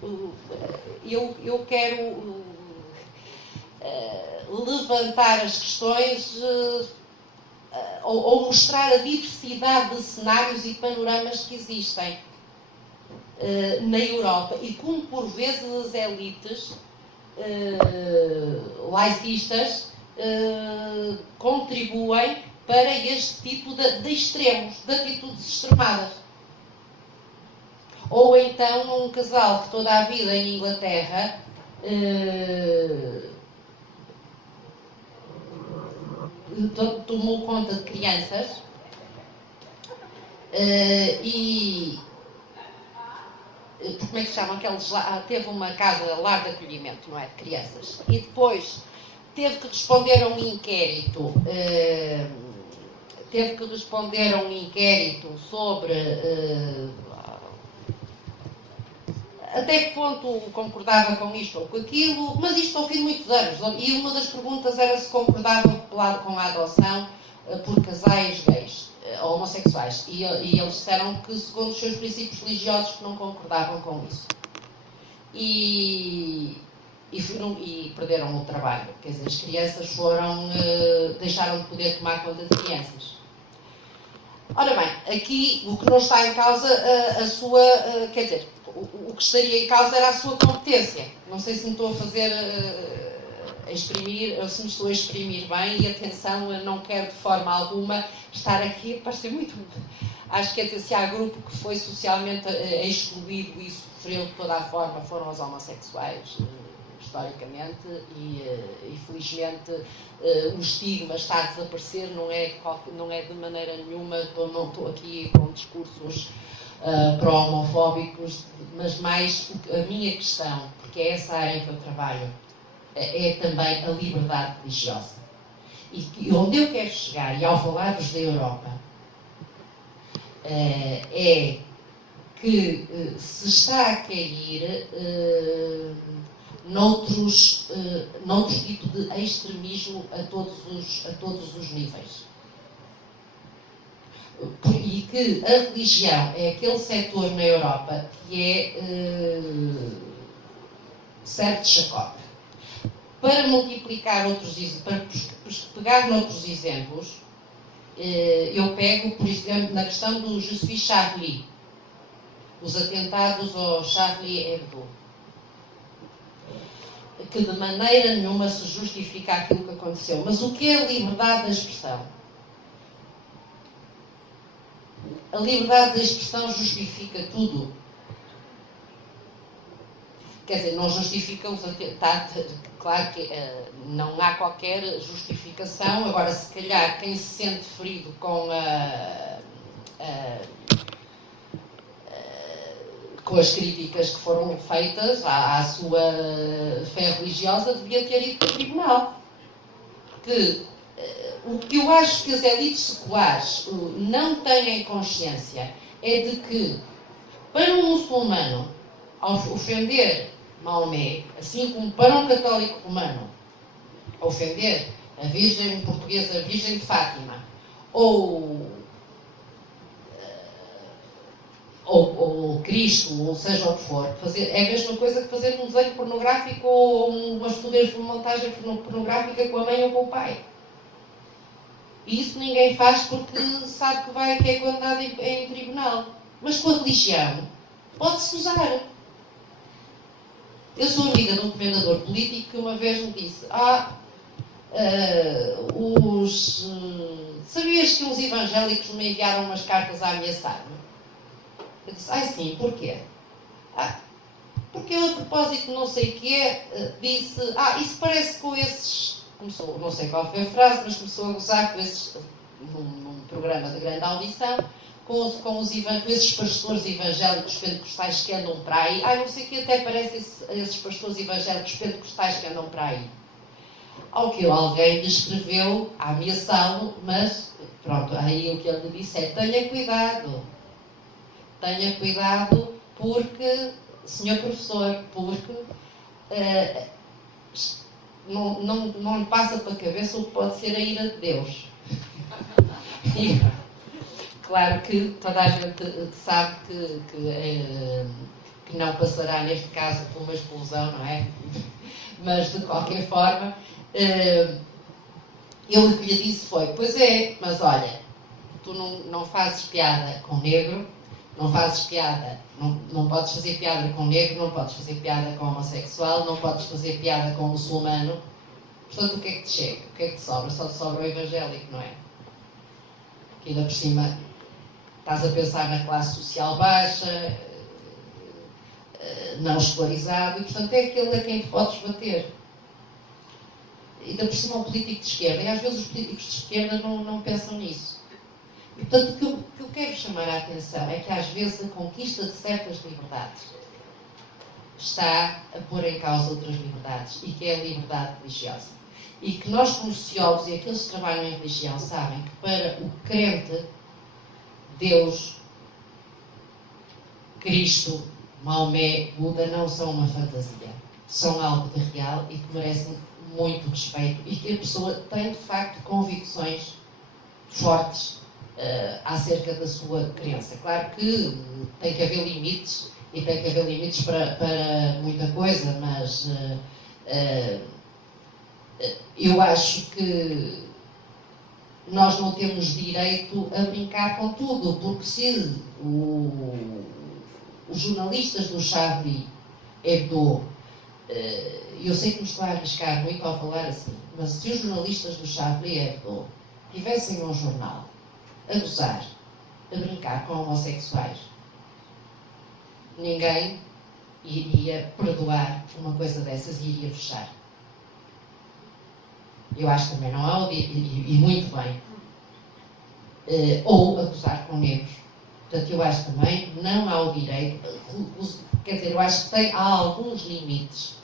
eu quero levantar as questões ou mostrar a diversidade de cenários e panoramas que existem na Europa e como por vezes as elites laicistas contribuem para este tipo de extremos, de atitudes extremadas. Ou então um casal que toda a vida em Inglaterra tomou conta de crianças e como é que se chamam aqueles lá? Teve uma casa, lar de acolhimento, não é? De crianças. E depois teve que responder a um inquérito. Sobre até que ponto concordava com isto ou com aquilo, mas isto ao fim de muitos anos. E uma das perguntas era se concordavam com a adoção por casais gays, homossexuais. E eles disseram que, segundo os seus princípios religiosos, não concordavam com isso. E perderam o trabalho. Quer dizer, as crianças deixaram de poder tomar conta de crianças. Ora bem, aqui o que não está em causa quer dizer, o que estaria em causa era a sua competência. Não sei se me estou a fazer se me estou a exprimir bem, e atenção, eu não quero de forma alguma estar aqui a parecer muito. Acho que, quer dizer, se há grupo que foi socialmente excluído e sofreu de toda a forma, foram os homossexuais, historicamente, e felizmente o estigma está a desaparecer, não é de maneira nenhuma, não estou aqui com discursos pró-homofóbicos, mas mais a minha questão, porque é essa área em que eu trabalho, é também a liberdade religiosa. E onde eu quero chegar, e ao falar-vos da Europa, é que se está a cair noutro tipo de extremismo a todos os níveis. E que a religião é aquele setor na Europa que serve de chacota. Para multiplicar para pegar noutros exemplos, eu pego, por exemplo, na questão do Je suis Charlie, os atentados ao Charlie Hebdo, que de maneira nenhuma se justifica aquilo que aconteceu. Mas o que é a liberdade da expressão? A liberdade da expressão justifica tudo. Quer dizer, não justifica os atentados. Claro que não há qualquer justificação. Agora, se calhar, quem se sente ferido com as críticas que foram feitas à sua fé religiosa, devia ter ido para o tribunal. Porque o que eu acho que as elites seculares não têm consciência é de que, para um muçulmano, ao ofender Maomé, assim como para um católico romano, ofender a Virgem Portuguesa, a Virgem de Fátima, ou Cristo, ou seja o que for, é a mesma coisa que fazer um desenho pornográfico ou umas fotografias de montagem pornográfica com a mãe ou com o pai. E isso ninguém faz porque sabe que é condenado em tribunal. Mas com a religião pode-se usar. Eu sou amiga de um comentador político que uma vez me disse: sabias que uns evangélicos me enviaram umas cartas a ameaçar-me? Eu disse: sim, porquê? Porque eu, a propósito de não sei o quê, disse: isso parece com esses... Começou, não sei qual foi a frase, mas começou a gozar com esses, num programa de grande audição, com esses pastores evangélicos pentecostais que andam para aí. Não sei o que, até parece esses pastores evangélicos pentecostais que andam para aí. Ao que alguém lhe escreveu a ameaçá-lo, mas pronto, aí o que ele lhe disse é: tenha cuidado porque, senhor professor, porque não lhe passa pela cabeça o que pode ser a ira de Deus. E, claro que toda a gente sabe que não passará neste caso por uma explosão, não é? Mas de qualquer forma, eu o que lhe disse foi: pois é, mas olha, tu não fazes piada com negro, não fazes piada, não podes fazer piada com negro, não podes fazer piada com homossexual, não podes fazer piada com muçulmano. Portanto, o que é que te chega? O que é que te sobra? Só te sobra o evangélico, não é? Que ainda por cima estás a pensar na classe social baixa, não escolarizado, e portanto é aquele a quem tu podes bater. Ainda por cima um político de esquerda, e às vezes os políticos de esquerda não pensam nisso. E, portanto, o que eu quero chamar a atenção é que às vezes a conquista de certas liberdades está a pôr em causa outras liberdades, e que é a liberdade religiosa. E que nós, como sociólogos e aqueles que trabalham em religião, sabem que para o crente, Deus, Cristo, Maomé, Buda não são uma fantasia. São algo de real e que merecem muito respeito, e que a pessoa tem, de facto, convicções fortes acerca da sua crença. Claro que tem que haver limites, e tem que haver limites para muita coisa, mas eu acho que nós não temos direito a brincar com tudo, porque se os jornalistas do Charlie Hebdo, eu sei que me estou a arriscar muito ao falar assim, mas se os jornalistas do Charlie Hebdo tivessem um jornal a gozar, a brincar com homossexuais, ninguém iria perdoar uma coisa dessas e iria fechar. Eu acho que também não há, e muito bem. Ou a gozar com negros. Portanto, eu acho também não há o direito, quer dizer, eu acho que há alguns limites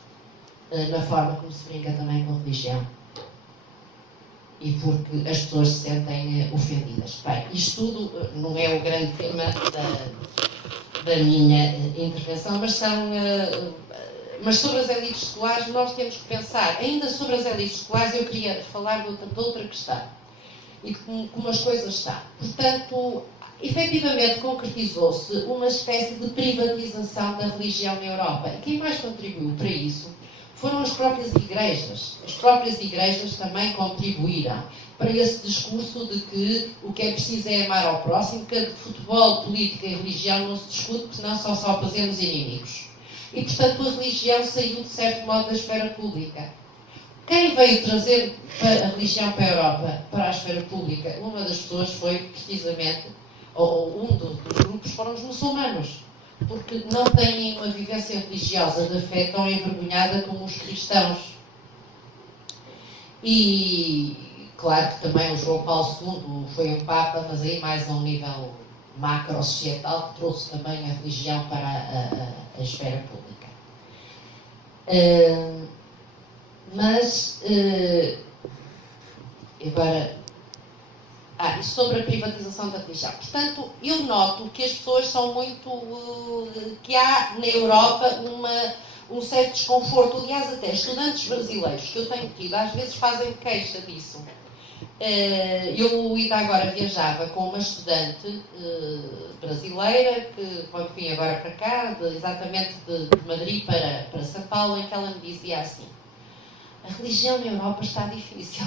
na forma como se brinca também com a religião. E porque as pessoas se sentem ofendidas. Bem, isto tudo não é o grande tema da minha intervenção, mas mas sobre as elites escolares nós temos que pensar. Ainda sobre as elites escolares eu queria falar de outra questão. E de como as coisas estão. Portanto, efetivamente concretizou-se uma espécie de privatização da religião na Europa. E quem mais contribuiu para isso foram as próprias igrejas. As próprias igrejas também contribuíram para esse discurso de que o que é preciso é amar ao próximo, que futebol, política e religião não se discute, porque senão só fazemos inimigos. E, portanto, a religião saiu, de certo modo, da esfera pública. Quem veio trazer a religião para a Europa, para a esfera pública? Uma das pessoas foi, precisamente, ou um dos grupos foram os muçulmanos, porque não têm uma vivência religiosa da fé tão envergonhada como os cristãos. E, claro que também o João Paulo II foi um Papa, mas aí mais a um nível macro-societal, que trouxe também a religião para a esfera pública. Mas, agora, e sobre a privatização da religião. Portanto, eu noto que as pessoas são muito, que há na Europa um certo desconforto. Aliás, até estudantes brasileiros que eu tenho tido, às vezes fazem queixa disso. Eu ainda agora viajava com uma estudante brasileira, que vim agora para cá, exatamente de Madrid para São Paulo, em que ela me dizia assim: a religião na Europa está difícil.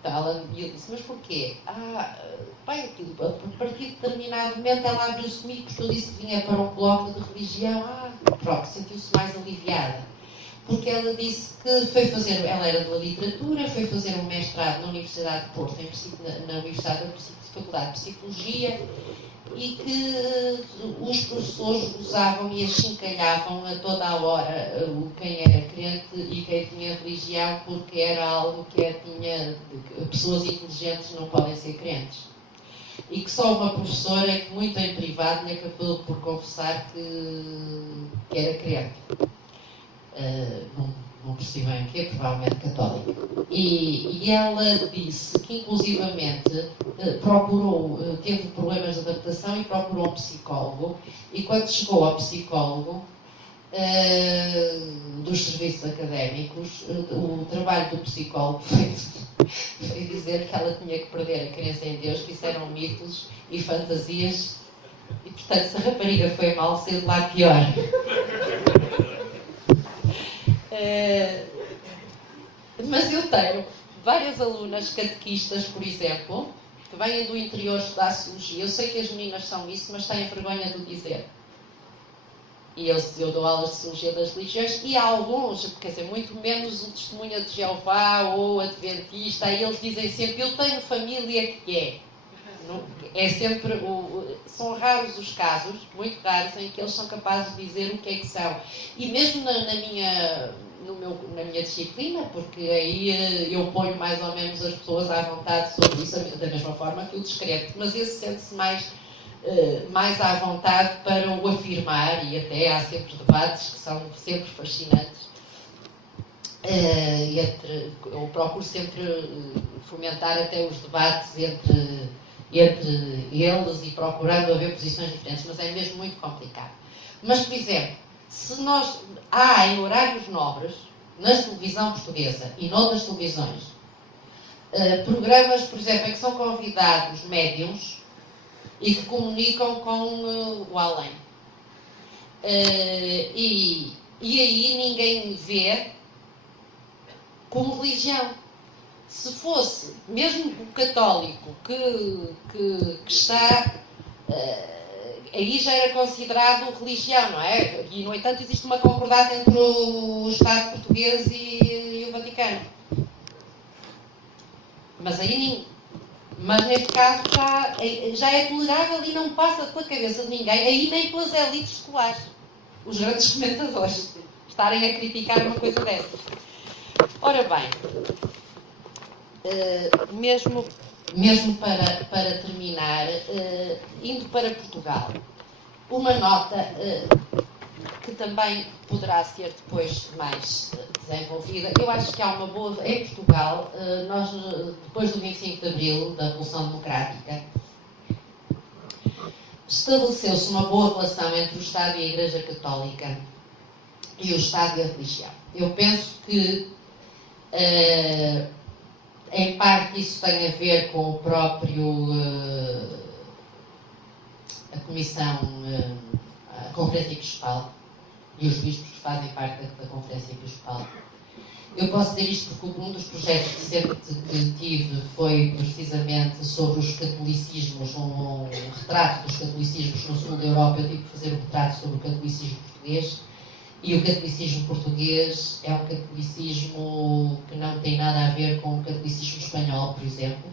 Então eu disse, mas porquê? Bem, a partir de determinado momento ela abriu-se comigo, porque eu disse que vinha para um bloco de religião. Pronto, sentiu-se mais aliviada. Porque ela disse que foi fazer, ela era da literatura, foi fazer um mestrado na Universidade de Porto, na Universidade da Faculdade de Psicologia, e que os professores usavam e achincalhavam a toda a hora quem era crente e quem tinha religião, porque era algo que pessoas inteligentes não podem ser crentes. E que só uma professora é que muito em privado lhe acabou por confessar que era crente. Não percebi bem o que é, provavelmente católica. E ela disse que, inclusivamente, teve problemas de adaptação e procurou um psicólogo. E quando chegou ao psicólogo dos serviços académicos, o trabalho do psicólogo foi dizer que ela tinha que perder a crença em Deus, que isso eram mitos e fantasias. E, portanto, se a rapariga foi mal, saiu de lá pior. Mas eu tenho várias alunas catequistas, por exemplo, que vêm do interior estudar Sociologia. Eu sei que as meninas são isso, mas têm vergonha de o dizer. E eu dou aulas de Sociologia das religiões, e há alguns, quer dizer, muito menos o Testemunha de Jeová ou Adventista, aí eles dizem sempre, eu tenho família que é. É sempre são raros os casos, muito raros, em que eles são capazes de dizer o que é que são. E mesmo na minha disciplina, porque aí eu ponho mais ou menos as pessoas à vontade sobre isso, da mesma forma que o descrente, mas esse sente-se mais à vontade para o afirmar, e até há sempre debates que são sempre fascinantes. Eu procuro sempre fomentar até os debates entre eles e procurando haver posições diferentes, mas é mesmo muito complicado. Mas, por exemplo, se há em horários nobres, na televisão portuguesa e noutras televisões, programas, por exemplo, em que são convidados médiums e que comunicam com o além. E aí ninguém vê como religião. Se fosse, mesmo o católico que está, aí já era considerado religião, não é? E, no entanto, existe uma concordata entre o Estado português e o Vaticano. Mas neste caso já é tolerável e não passa pela cabeça de ninguém, aí nem pelas elites escolares, os grandes comentadores, estarem a criticar uma coisa dessas. Ora bem, mesmo mesmo para terminar, indo para Portugal, uma nota que também poderá ser depois mais desenvolvida. Eu acho que há uma boa... Em Portugal, nós, depois do 25 de Abril, da Revolução Democrática, estabeleceu-se uma boa relação entre o Estado e a Igreja Católica e o Estado e a religião. Eu penso que, em parte, isso tem a ver com o próprio... a Comissão... a Conferência Episcopal e os bispos que fazem parte da Conferência Episcopal. Eu posso dizer isto porque um dos projetos que sempre tive foi precisamente sobre os catolicismos, um retrato dos catolicismos no sul da Europa. Eu tive que fazer um retrato sobre o catolicismo português, e o catolicismo português é um catolicismo que não tem nada a ver com o catolicismo espanhol, por exemplo,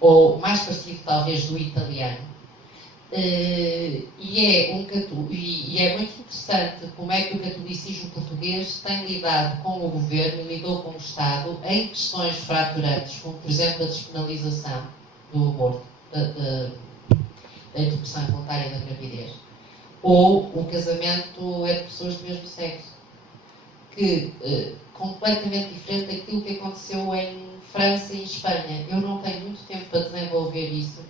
ou mais parecido talvez do italiano. E é muito interessante como é que o catolicismo português tem lidado com o governo e lidou com o Estado em questões fraturantes, como por exemplo a despenalização do aborto, da interrupção involuntária da gravidez, ou o casamento entre pessoas do mesmo sexo, que completamente diferente daquilo que aconteceu em França e Espanha. Eu não tenho muito tempo para desenvolver isso,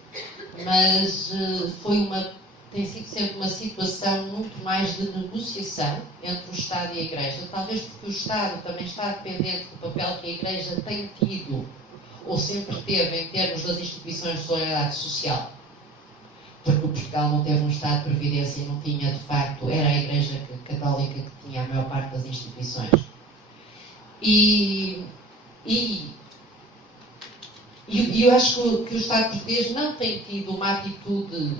mas tem sido sempre uma situação muito mais de negociação entre o Estado e a Igreja, talvez porque o Estado também está dependente do papel que a Igreja tem tido, ou sempre teve, em termos das instituições de solidariedade social. Porque o Portugal não teve um Estado de Previdência e não tinha, de facto, era a Igreja Católica que tinha a maior parte das instituições. E eu acho que o Estado português não tem tido uma atitude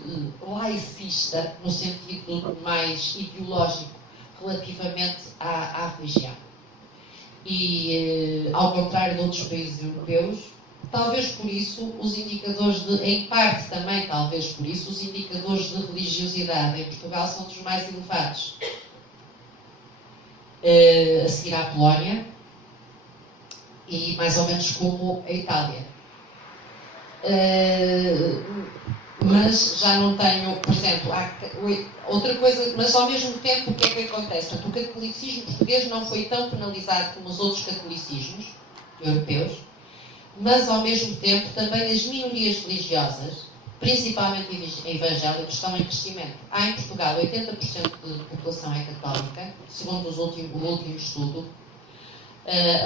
laicista, no sentido mais ideológico, relativamente à religião. E, ao contrário de outros países europeus, talvez por isso os indicadores em parte também, talvez por isso, os indicadores de religiosidade em Portugal são dos mais elevados. A seguir à Polónia e mais ou menos como a Itália. Mas já não tenho, por exemplo, outra coisa, mas ao mesmo tempo o que é que acontece? Portanto, o catolicismo português não foi tão penalizado como os outros catolicismos europeus, mas ao mesmo tempo também as minorias religiosas, principalmente evangélicos, estão em crescimento. Há em Portugal 80% de população é católica, segundo o último estudo.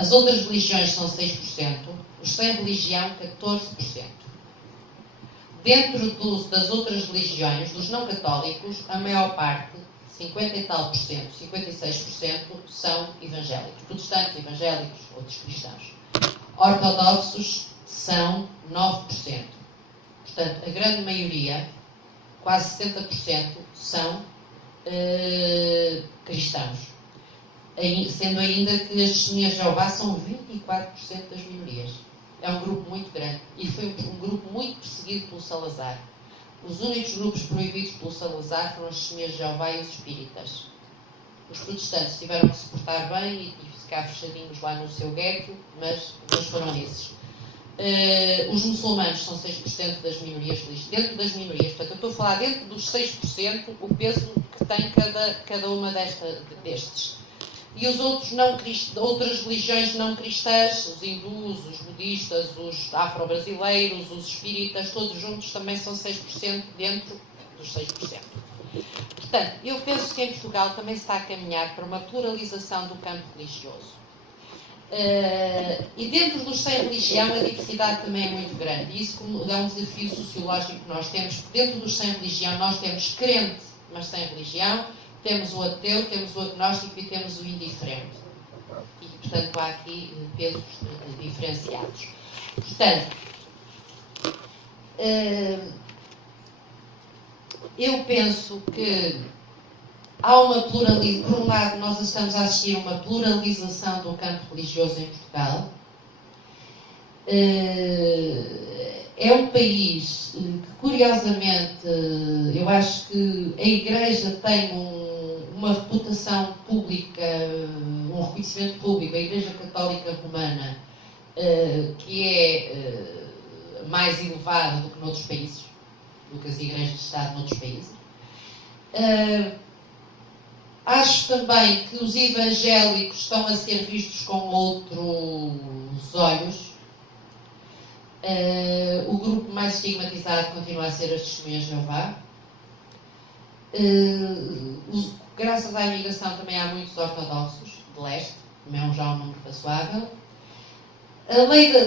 As outras religiões são 6%, os sem religião 14%. Dentro das outras religiões, dos não católicos, a maior parte, 50 e tal por cento, 56%, são evangélicos. Protestantes, evangélicos, outros cristãos. Ortodoxos são 9%. Portanto, a grande maioria, quase 70%, são cristãos. Sendo ainda que as testemunhas de Jeová são 24% das minorias. É um grupo muito grande e foi um grupo muito perseguido pelo Salazar. Os únicos grupos proibidos pelo Salazar foram as testemunhas de Jeová e os espíritas. Os protestantes tiveram que se portar bem e ficar fechadinhos lá no seu gueto, mas foram esses. Os muçulmanos são 6% das minorias religiosas. Dentro das minorias, portanto, eu estou a falar dentro dos 6%, o peso que tem cada uma destes. E os outros outras religiões não cristãs, os hindus, os budistas, os afro-brasileiros, os espíritas, todos juntos também são 6% dentro dos 6%. Portanto, eu penso que em Portugal também se está a caminhar para uma pluralização do campo religioso. E dentro dos sem religião a diversidade também é muito grande. E isso é um desafio sociológico que nós temos. Dentro dos sem religião nós temos crente, mas sem religião. Temos o ateu, temos o agnóstico e temos o indiferente. E, portanto, há aqui pesos diferenciados. Portanto, eu penso que há uma pluralização. Por um lado, nós estamos a assistir a uma pluralização do campo religioso em Portugal. É um país que, curiosamente, eu acho que a Igreja tem uma reputação pública, um reconhecimento público, a Igreja Católica Romana, que é mais elevada do que noutros países, do que as igrejas de Estado noutros países. Acho também que os evangélicos estão a ser vistos com outros olhos. O grupo mais estigmatizado continua a ser as testemunhas de Jeová. Graças à imigração também há muitos ortodoxos de leste, também é já um número razoável.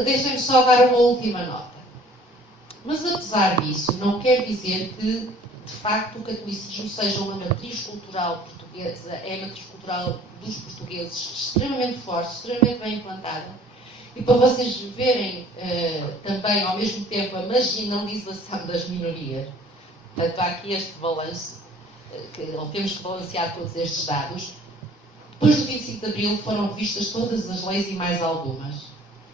Deixem-me só dar uma última nota. Mas apesar disso, não quer dizer que, de facto, o catolicismo seja uma matriz cultural portuguesa, é a matriz cultural dos portugueses extremamente forte, extremamente bem implantada. E para vocês verem também, ao mesmo tempo, a marginalização das minorias, portanto, há aqui este balanço, temos que balancear todos estes dados. Depois do 25 de Abril foram revistas todas as leis e mais algumas.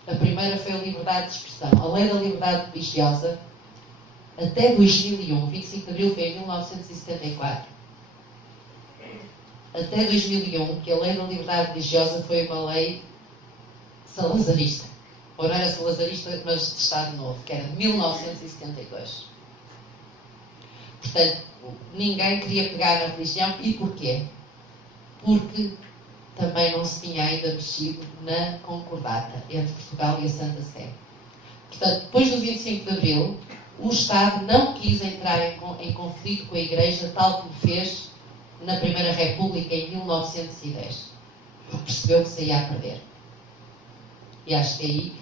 A primeira foi a liberdade de expressão. A lei da liberdade religiosa, até 2001, 25 de Abril foi em 1974. Até 2001, que a lei da liberdade religiosa foi uma lei salazarista. Ou não era salazarista, mas de Estado Novo, que era de 1972. Portanto, ninguém queria pegar na religião. E porquê? Porque também não se tinha ainda mexido na concordata entre Portugal e a Santa Sé. Portanto, depois do 25 de Abril, o Estado não quis entrar em conflito com a Igreja, tal como fez na Primeira República em 1910. Porque percebeu que se ia a perder. E acho que aí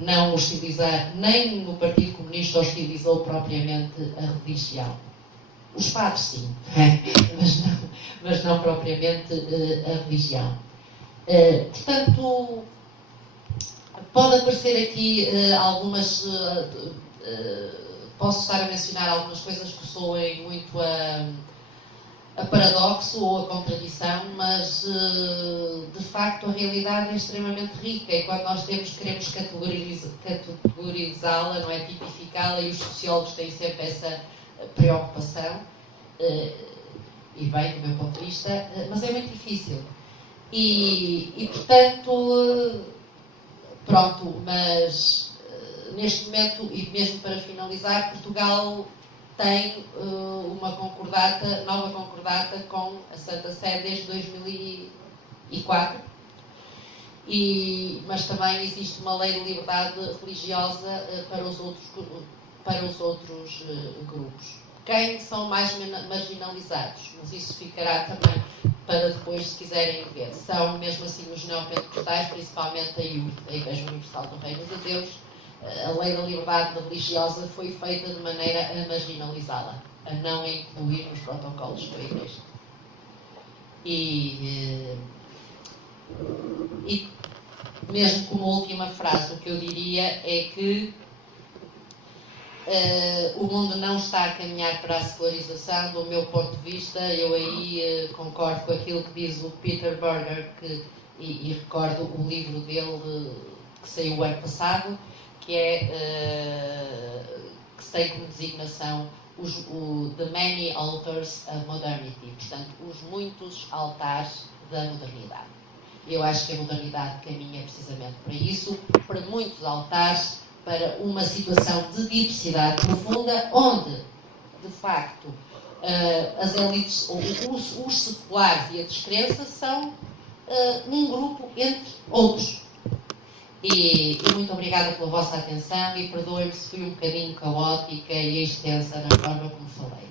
não hostilizar, nem no Partido Comunista hostilizou propriamente a religião. Os padres sim, mas não propriamente a religião. Portanto, pode aparecer aqui algumas... posso estar a mencionar algumas coisas que soem muito a paradoxo ou a contradição, mas de facto a realidade é extremamente rica e quando nós queremos categorizá-la, não é, tipificá-la, e os sociólogos têm sempre essa preocupação, e bem, do meu ponto de vista, mas é muito difícil. E portanto, pronto, mas neste momento, e mesmo para finalizar, Portugal tem uma concordata, nova concordata com a Santa Sé desde 2004, mas também existe uma lei de liberdade religiosa para os outros grupos. Quem são mais marginalizados? Mas isso ficará também para depois, se quiserem ver. São mesmo assim os neopentecostais, principalmente a IUD, a Igreja Universal do Reino de Deus. A lei da liberdade religiosa foi feita de maneira a marginalizá-la, a não a incluir nos protocolos da Igreja. E mesmo como última frase, o que eu diria é que o mundo não está a caminhar para a secularização. Do meu ponto de vista, eu aí concordo com aquilo que diz o Peter Berger, e recordo o livro dele que saiu o ano passado, que tem como designação The Many Altars of Modernity, portanto, os muitos altares da modernidade. Eu acho que a modernidade caminha precisamente para isso, para muitos altares, para uma situação de diversidade profunda, onde, de facto, as elites, os seculares e a descrença são um grupo entre outros. E muito obrigada pela vossa atenção e perdoem-me se fui um bocadinho caótica e extensa na forma como falei.